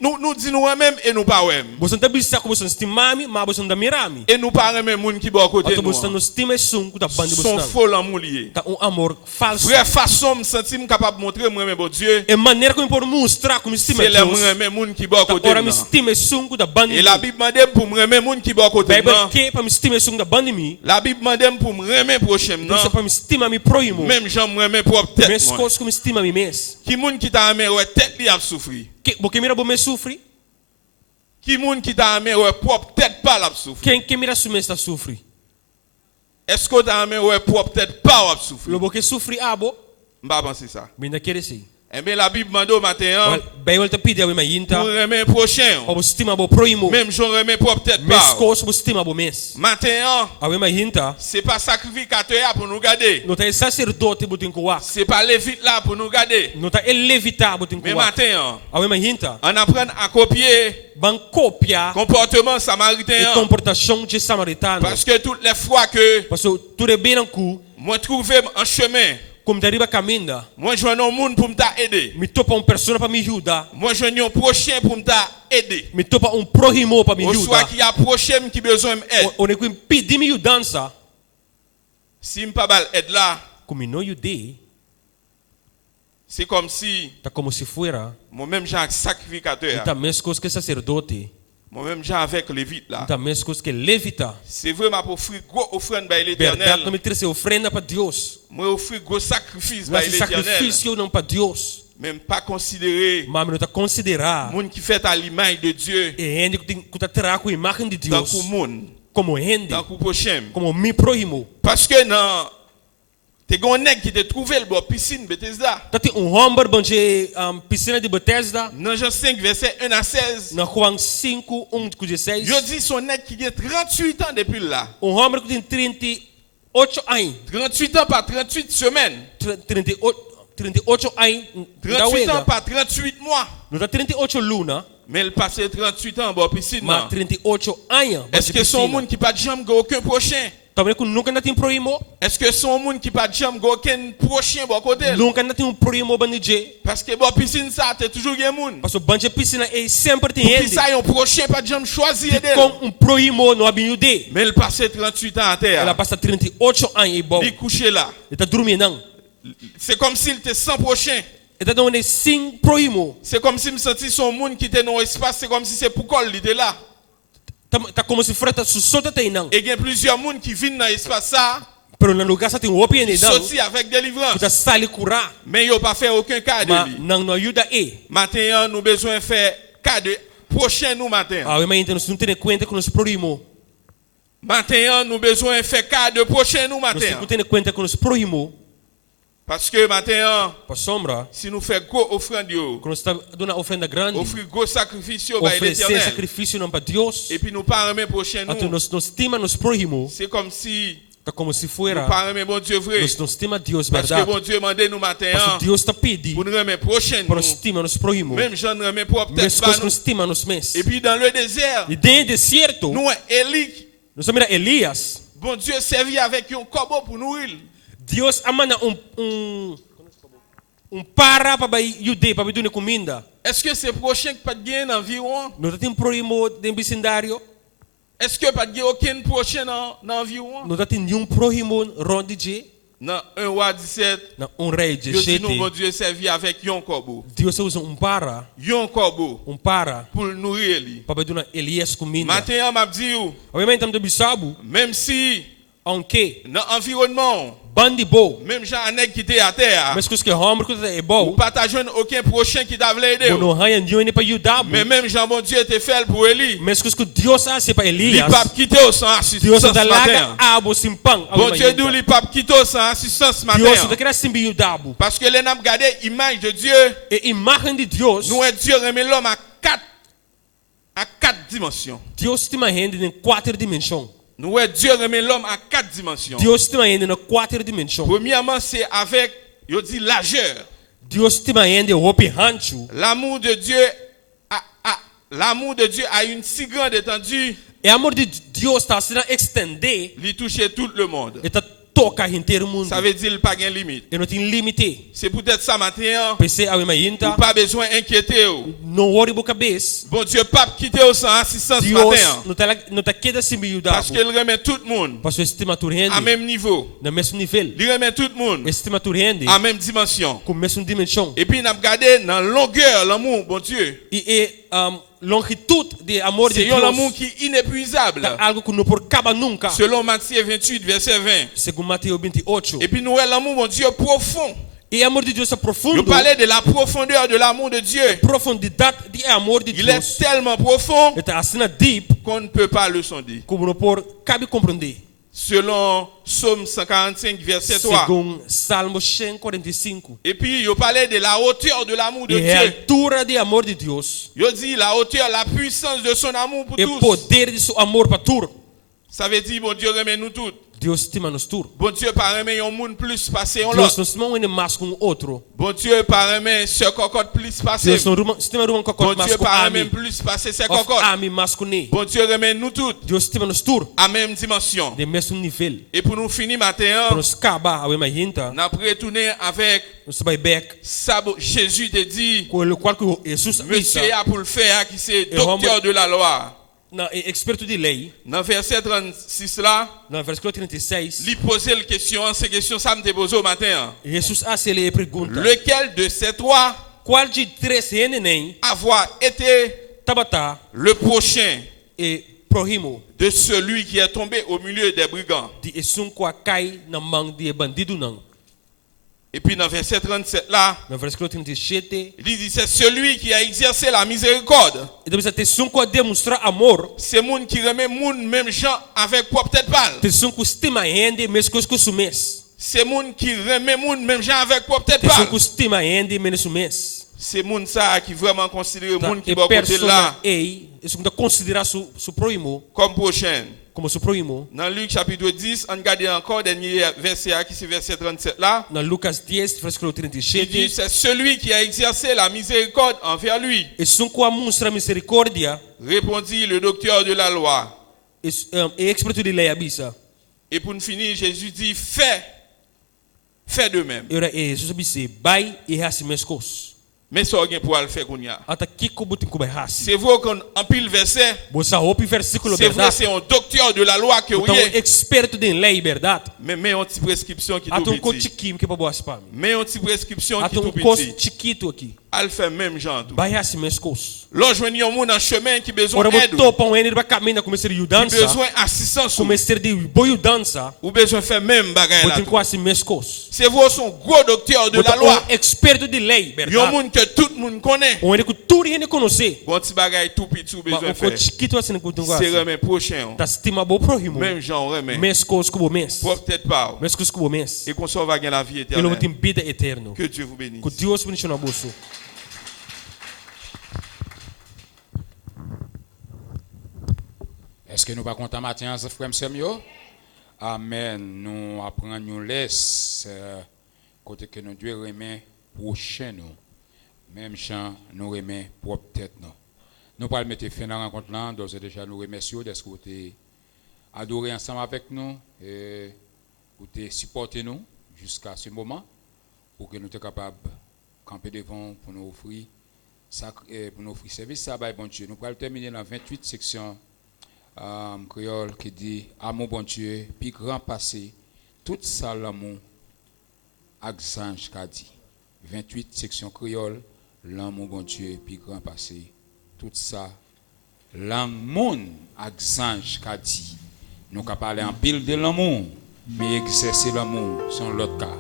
nous-même et nous pas ouais. Você não tá bisa como você estima a mim, mas você não tá mira a mim. Et nous pas même monde qui va côté Anto nous. você não estima sungu da bandibo. Sont faux l'amour lié. Tá amor falso. Vraie façon me sentir capable de montrer moi-même bon Dieu. É maneira como por mostrar como estima C'est les Deus. moi-même monde qui va côté Ora me nous. estima sungu da Et bandibo. la Bible demande pour moi-même monde qui va côté Bible nous. que para me estima sungu da bandibo. La Bible demande pour me remettre prochain non. Isso para me estima mi proimo. Même j'en me remets propre tête. Mes moi. coisas como estima mi mes. Qui moun qui t'a amené ouais tête li a souffrir. Porque mira me sofre. Qui moun qui t'a amené ouais propre tête pas la souffrir. Quem que mira su mes tá sofre. Est-ce que t'a amené ouais propre tête pas la souffrir? Lo porque sofre abo, M'pas penser ça. minda querer sei. Eh bien la Bible demande au matin Bible te pide a ma yinta. pour remettre prochain. Abo estima bo proimo. Même j'en remets propre tête Mes pas. coisas bo estima bo mes. Matin A ma yinta. c'est pas sacrificateur pour nous garder. No tá sacerdote bo tinko wa. C'est pas lévite là pour nous garder. No tá levita bo tinko Mais wa. matin A ma yinta. on apprend à copier Ban copia comportement e samaritain. comportação de samaritano. Parce que toutes les fois que Parce que tu é bem cu, moi trouve en chemin, como dariba caminda, moi je un monde pour m'aider. me topa persona para me ajudar. Moi je un prochain pour m'aider. Me topa prójimo para me Ou soit ajudar. qui a prochain qui besoin d'aide. O ne que pedir me ajudança, Si m'pas bal aide là, como não ajudei, c'est comme si tá como se fuera, moi-même j'ai un sacrificateur. tá mesmo coisa que sacerdote, Moi-même j'ai avec lévite là. tá mesmo coisa que levita. C'est vraiment pour offrir gros offrande par Verdade, não l'éternel. me trouxe ofrenda para Deus. Moi offrir gros sacrifice Não par é l'éternel. sacrifício não para Deus. Même pas considérer Mas não tá considerar monde qui fait à l'image de Dieu e rende que tá terá com a imagem de dans Deus le monde, como rende, dans le prochain. como me prójimo. Parce que non, t'es un nèg qui t'a trouvé le bord piscine Bethesda. Tá tem homem banje piscina de Bethesda Dans Jean 5 verset 1 à 16. na João 5, 16. Je dis son nèg qui a 38 ans depuis là. Homem que tem 38 anos. 38 ans par 38 semaines. 38 anos da 38 ans weda. par 38 mois. Não tá 38 luna, Mais il passe 38 ans en bord piscine. mas non. 38 anos. Est-ce que son monde qui pas de jambe aucun prochain? Também que nunca não tem proimo, Est-ce que son monde qui pas de jambe aucun prochain bon côté? nunca não tem proimo banije. Parce que bord piscine ça t'es toujours un monde. Parce que banje piscina é sempre tem Puis ele. ça un prochain pas de jambe choisi aider. Com proimo no abinude. Mais il passe 38 ans à Ela terre. passa 38 anos e bom. Il couché là. Ele tá dormindo não. C'est comme s'il était sans prochain. Ele tá dando 5 proimo. C'est comme si me sentis son monde qui était dans l'espace, c'est comme si c'est pour qu'il était là. Tá como se frata su sota tem não. Et il y a plusieurs monde qui viennent dans l'espace ça, Pero na lugar sa tem opi ele não. sorti avec délivrance. Que tá sali curar. Mais ils n'ont pas fait aucun cas de Mas lui. não ajuda e. Matin, nous besoin de faire cas de prochain nous matin. Ah, eu imagino não tem conta com nos proimo. Matin, nous besoin de faire cas de prochain nous Nós matin. não tem conta com nos proimo. Parce que matin, Para sombra, si nous faisons gros offrande, quando está dando uma ofrenda grande, offrir gros sacrifice par oferecer l'éternel, sacrifício não para Deus, et puis nous pas remettre prochain então nous, nós estima nos prójimo, c'est comme si tá como se nous fuera, pas remettre bon Dieu vrai. nós não estima Deus, Parce que verdade? bon Dieu m'a nous matin Parce que Deus está pedindo pour nous remettre prochain para nous. estima nos prójimo, Même j'en remets propre mesmo tête coisas pas que nous. nos estima nos mês. Et puis dans le désert, E dentro do deserto, nous Élie, nós mira Elias, bon Dieu servi avec un corbeau pour nourrir. Deus amana para para yude para bidune comida. Est-ce que c'est prochain qui pas de gain environ? Nós temos proimo de vecindário. Est-ce que pas de gain aucun prochain dans environ? Nós temos proimo rondije. Dans 1 roi 17, Na rei de Dieu dit nous, sete. bon Dieu, servi avec yon corbeau. Deus usa para. Yon corbeau Para pour nourrir lui. para bidune Elias comida. Maintenant, m'a dit, Obviamente estamos de bisabu. même si Aunque dans l'environnement, bandi bo. même gens qui étaient à terre, Mas que homem que é ou bom. pas ta jeune aucun prochain qui t'a voulu aider. Não há ninguém para ajudar. Mais même Jean, bon Dieu, te fait pour Élie. Mas que Deus hace para Il Elias. pas quitté au sans Deus assistance da ce laga matin. abo simpang. Bon Dieu, dit il pas quitté au sans assistance ce Deus matin. da querer simbi ajudabo. Parce que les n'a regardé l'image de Dieu. E imagem de Deus. Nous, Dieu remet l'homme à quatre dimensions. Deus tem uma renda em 4 dimensões. Nous, Dieu remet l'homme à 4 dimensions. Deus tem uma renda em 4 dimensões. Premièrement, c'est avec, il dit, largeur. Deus tem uma renda em roupa rancho. L'amour de Dieu l'amour de Dieu a une si grande étendue, E amor de Deus está sendo estender. il touche tout le monde. E está toca inteiro mundo. Ça veut dire qu'il n'y a pas de limite. E não tem limite. C'est peut-être ça matin, Pensei a minha ou inta. pas besoin d'inquiéter. Não worry boca cabeça. Bon Dieu, pas quitter au sans assistance ce Deus matin. não tá queda simbi Parce ajudabo. qu'il remet tout le monde Parce que estima tu à rende. même niveau. Na mesmo nível. Il remet tout le monde Estima tu rende. à même dimension. Com mesma dimensão. Et puis, il a regardé dans la longueur, l'amour, bon Dieu. E longitude de amor de C'est un amour Deus. qui est inépuisable. É algo que não por acaba nunca. Selon Matthieu 28, verset 20. Segundo Mateus 28. Et puis, nous avons l'amour, mon Dieu, profond. E amor de Deus é Je profundo. parlais de la profondeur de l'amour de Dieu. Profundidade de amor de Il est Deus. tellement profond É assim deep qu'on ne peut pas le sonder. como não por cabe compreender. Selon Psaume 145, verset 3. Segundo Salmo 145. Et puis, il parlait de la hauteur de l'amour de E a Dieu. altura de amor de Deus. Il dit la hauteur, la puissance de son amour pour E tous. poder de seu amor para tudo. Ça veut dire, bon Dieu, remet nous tous. Deus estima nos tudo. Bon Dieu, par remet un monde plus passé en Deus l'autre. não estima um mais com o outro. Bon Dieu, par remet ce cocotte plus passé. Deus não estima um Bon cocote mais Dieu, com par ami. remet plus passé ce Of cocotte. ami mais com ne. Bon Dieu, remet nous tous Deus estima nos tudo. à même dimension. De mesmo nível. Et pour nous finir matin, Para nos acabar a minha hinta. on a retourné avec Nos vai back. ça. Jésus te dit, Com o qual que Jesus Monsieur avisa. a pour le faire, qui c'est Et docteur de la loi. Na experto de lei. Dans verset 36 là, No versículo 36. lui poser la question, ces questions, ça me te pose au matin. Jesus hace ele pergunta. Lequel de ces trois Qual de três neném avoir été tabata le prochain e próximo de celui qui est tombé au milieu des brigands? de esun qua cai na mão de bandido não? Et puis dans verset 37 là, No versículo 37. il dit c'est celui qui a exercé la miséricorde. E depois te sun qua demonstrar amor. C'est moun qui remet moun même gens avec propre tête pâle. Te sun qua estima rende mes coisas que sumes. C'est moun qui remet moun même gens avec propre tête Te sun pâle. qua estima rende menos sumes. C'est moun ça qui vraiment considère moun qui E va côté persona là ei, isso que considerar su próximo comme prochain. como su próximo. Dans Luc chapitre 10, on regarde encore dernier verset qui c'est verset 37 là. Na Lucas 10, versículo Il dit 37. c'est celui qui a exercé la miséricorde envers lui. E sun qua mostra misericórdia. Répondit le docteur de la loi. E experto de lei abisa. Et pour nous finir, Jésus dit fais de même. Ora Jesus abise vai e hasi mes coisas. Mais ça rien pour le faire qu'on y a. Ata kiko butin kubai hasi. C'est vrai qu'on empile verset. Bosa hopi versículo C'est vrai, verdade. c'est un docteur de la loi que vous Então êtes. experto de lei verdade. Mais on petite prescription qui Ata tout co petit. chiquinho que para boas para mim. Mais on petite prescription qui Ata tout cos petit. chiquito aqui. Elle fait même genre tout. Vai hasi mes coisas. Lorsque je un monde en chemin qui besoin Ora d'aide, botou pão ele vai caminhar começar de qui dança. besoin assistance, Começar de boio dança. ou besoin faire même bagaille là. Botin quase mes coisas. C'est vous son gros docteur de la loi. Experto de lei Il y a un verdade. monde que tout le monde connaît. O ele que tudo ele conhece. Bon petit bagaille tout petit ou Mas besoin o faire. co chiquito assim que tu C'est gosta. remet prochain. Tá estima bo próximo. Même genre remet. Mes coisas como mes. Peut-être pas. Mes coisas como mes. Et qu'on soit va gagner la vie Ele vai ter éternelle. vida eterna. Que Dieu vous bénisse. Que Deus bendiga na bolsa. Est-ce que nous pas contents matin, frère Samuel? Amen. Nous apprenons, nous laisse côté que nous Dieu remet prochain nous. Même chant nous remet propre tête nous. Nous pas mettre fin à la rencontre là, donc déjà nous remercions de ce côté adorer ensemble avec nous et pour te supporter nous jusqu'à ce moment pour que nous soyons capables de camper devant pour nous offrir service ça by bon Dieu. Nous allons terminer dans 28 section créole qui dit amour bon Dieu puis grand passé tout ça l'amour Axange qu'a dit 28 section créole l'amour bon Dieu puis grand passé tout ça l'amour Axange qu'a dit nous qu'a parler en pile de l'amour mais exercer l'amour c'est l'autre cas.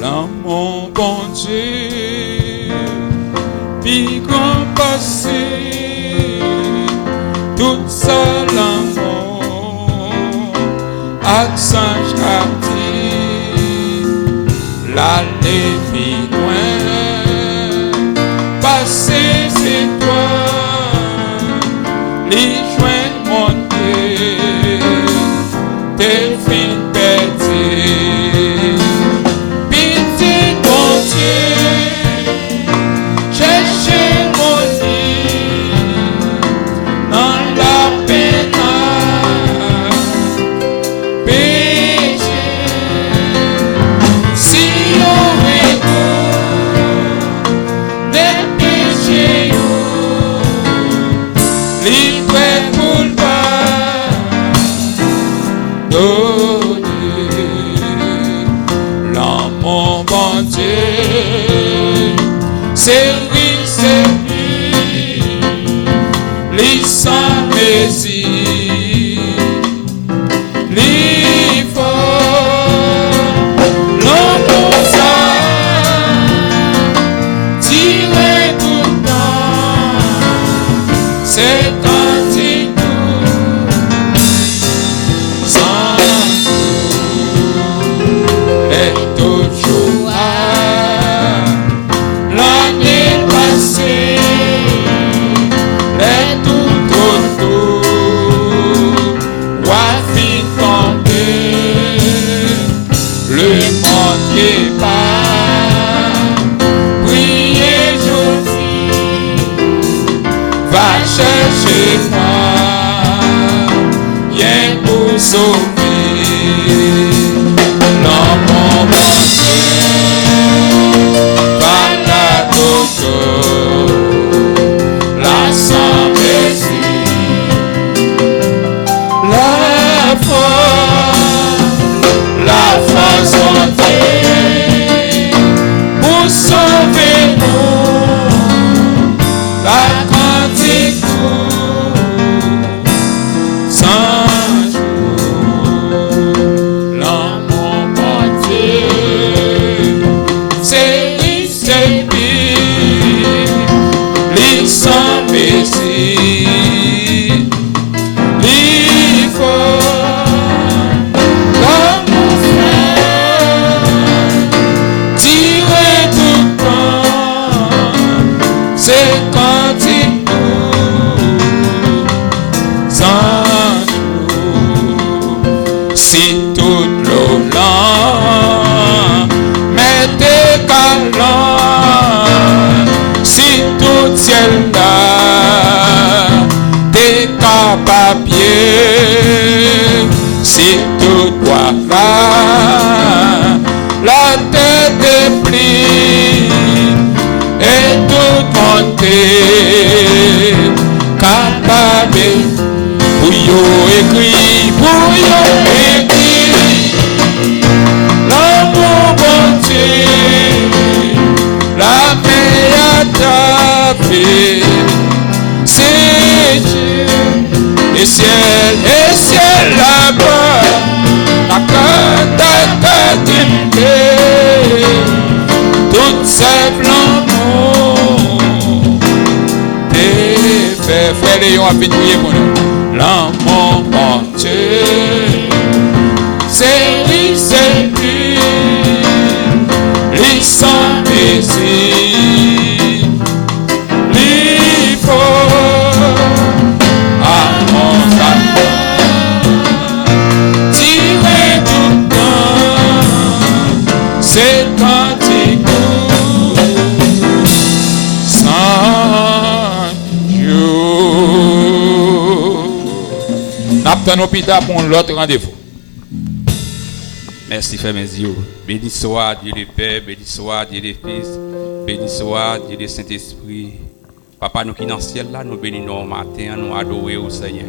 L'amour bon Dieu, puis grand passé, tout ça l'amour, accent capté, l'aller vite loin, passer c'est toi, les joints monter, tes fins pétés. C'est lui, les sans messie, les forts, l'amour ça, tiré tout le temps, c'est cantique sans jour, est toujours chercher moi, rien pour sauver l'amour bon Dieu, par la douleur, la sans-messie, la force montée pour sauver nous, la cantique sans jour, l'amour bon Dieu, c'est lui, les sans messie, les forts, l'amour frère, tiré tout le temps, c'est cantique sans jour, si toute l'eau lent, mettez galant, si tout ciel là, t'es capable, si tout bois là, la tête est plie, et tout monté, capable, pour écrit, l'amour bon Dieu, la paix a tapé, c'est Dieu, et ciel là-bas, la carte tout c'est l'amour, t'es fait, frère Léon a fait prier pour nous, l'amour bon Dieu, c'est lui, les sans messie, les forts, amour tiré tout le temps, c'est cantique Nous pita pour l'autre rendez-vous. Merci, frère mes yeux. Béni soit Dieu le Père, béni soit Dieu le Fils, béni soit Dieu le Saint-Esprit. Papa, nous qui dans le ciel là, nous bénissons au matin, nous adorons au Seigneur.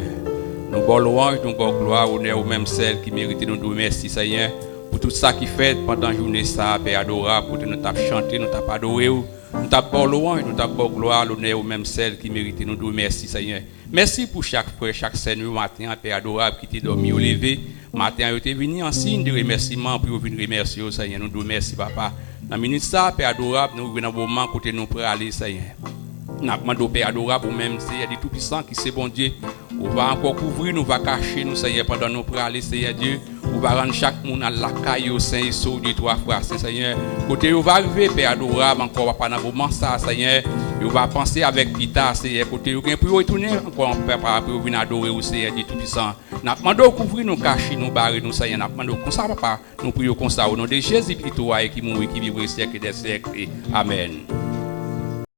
Nous bon louange, nous bon gloire, honneur au même celle qui mérite nous dire merci, Seigneur, pour tout ça qui fait pendant la journée, ça, Père adorable, pour nous taper chanter, nous taper adorer, nous taper bon louange, nous taper bon gloire, l'honneur au même celle qui mérite nous dire merci, Seigneur. Merci pour chaque frère, chaque seigneur matin, Père adorable, qui t'est dormi au lever. Matin, vous êtes venu en signe de remerciement pour venir remercier au Seigneur. Nous disons merci, Papa. Dans la minute, ça, Père adorable, nous venons au moment côté nous pour aller, Seigneur. Nous demandons, Père adorable, ou même, Seigneur, des tout-puissants qui c'est bon Dieu. On va encore couvrir, nous va cacher, nous, Seigneur, pendant nous pour aller, Seigneur Dieu. On va rendre chaque monde à la caille au Saint et Saut Dieu, trois fois, Seigneur. Côté, on va arriver, Père adorable, encore, pas dans le moment, ça, Seigneur. Et on va penser avec Pita, Seigneur, côté, on va retourner encore, Père, pour venir adorer au Seigneur Dieu tout-puissant. Nous demandons couvrir, nous cacher, nous barrer, nous, Seigneur. Nous demandons comme ça, Papa. Nous prions comme ça, au nom de Jésus, qui est qui mourit, qui vit au siècle des siècles. Amen.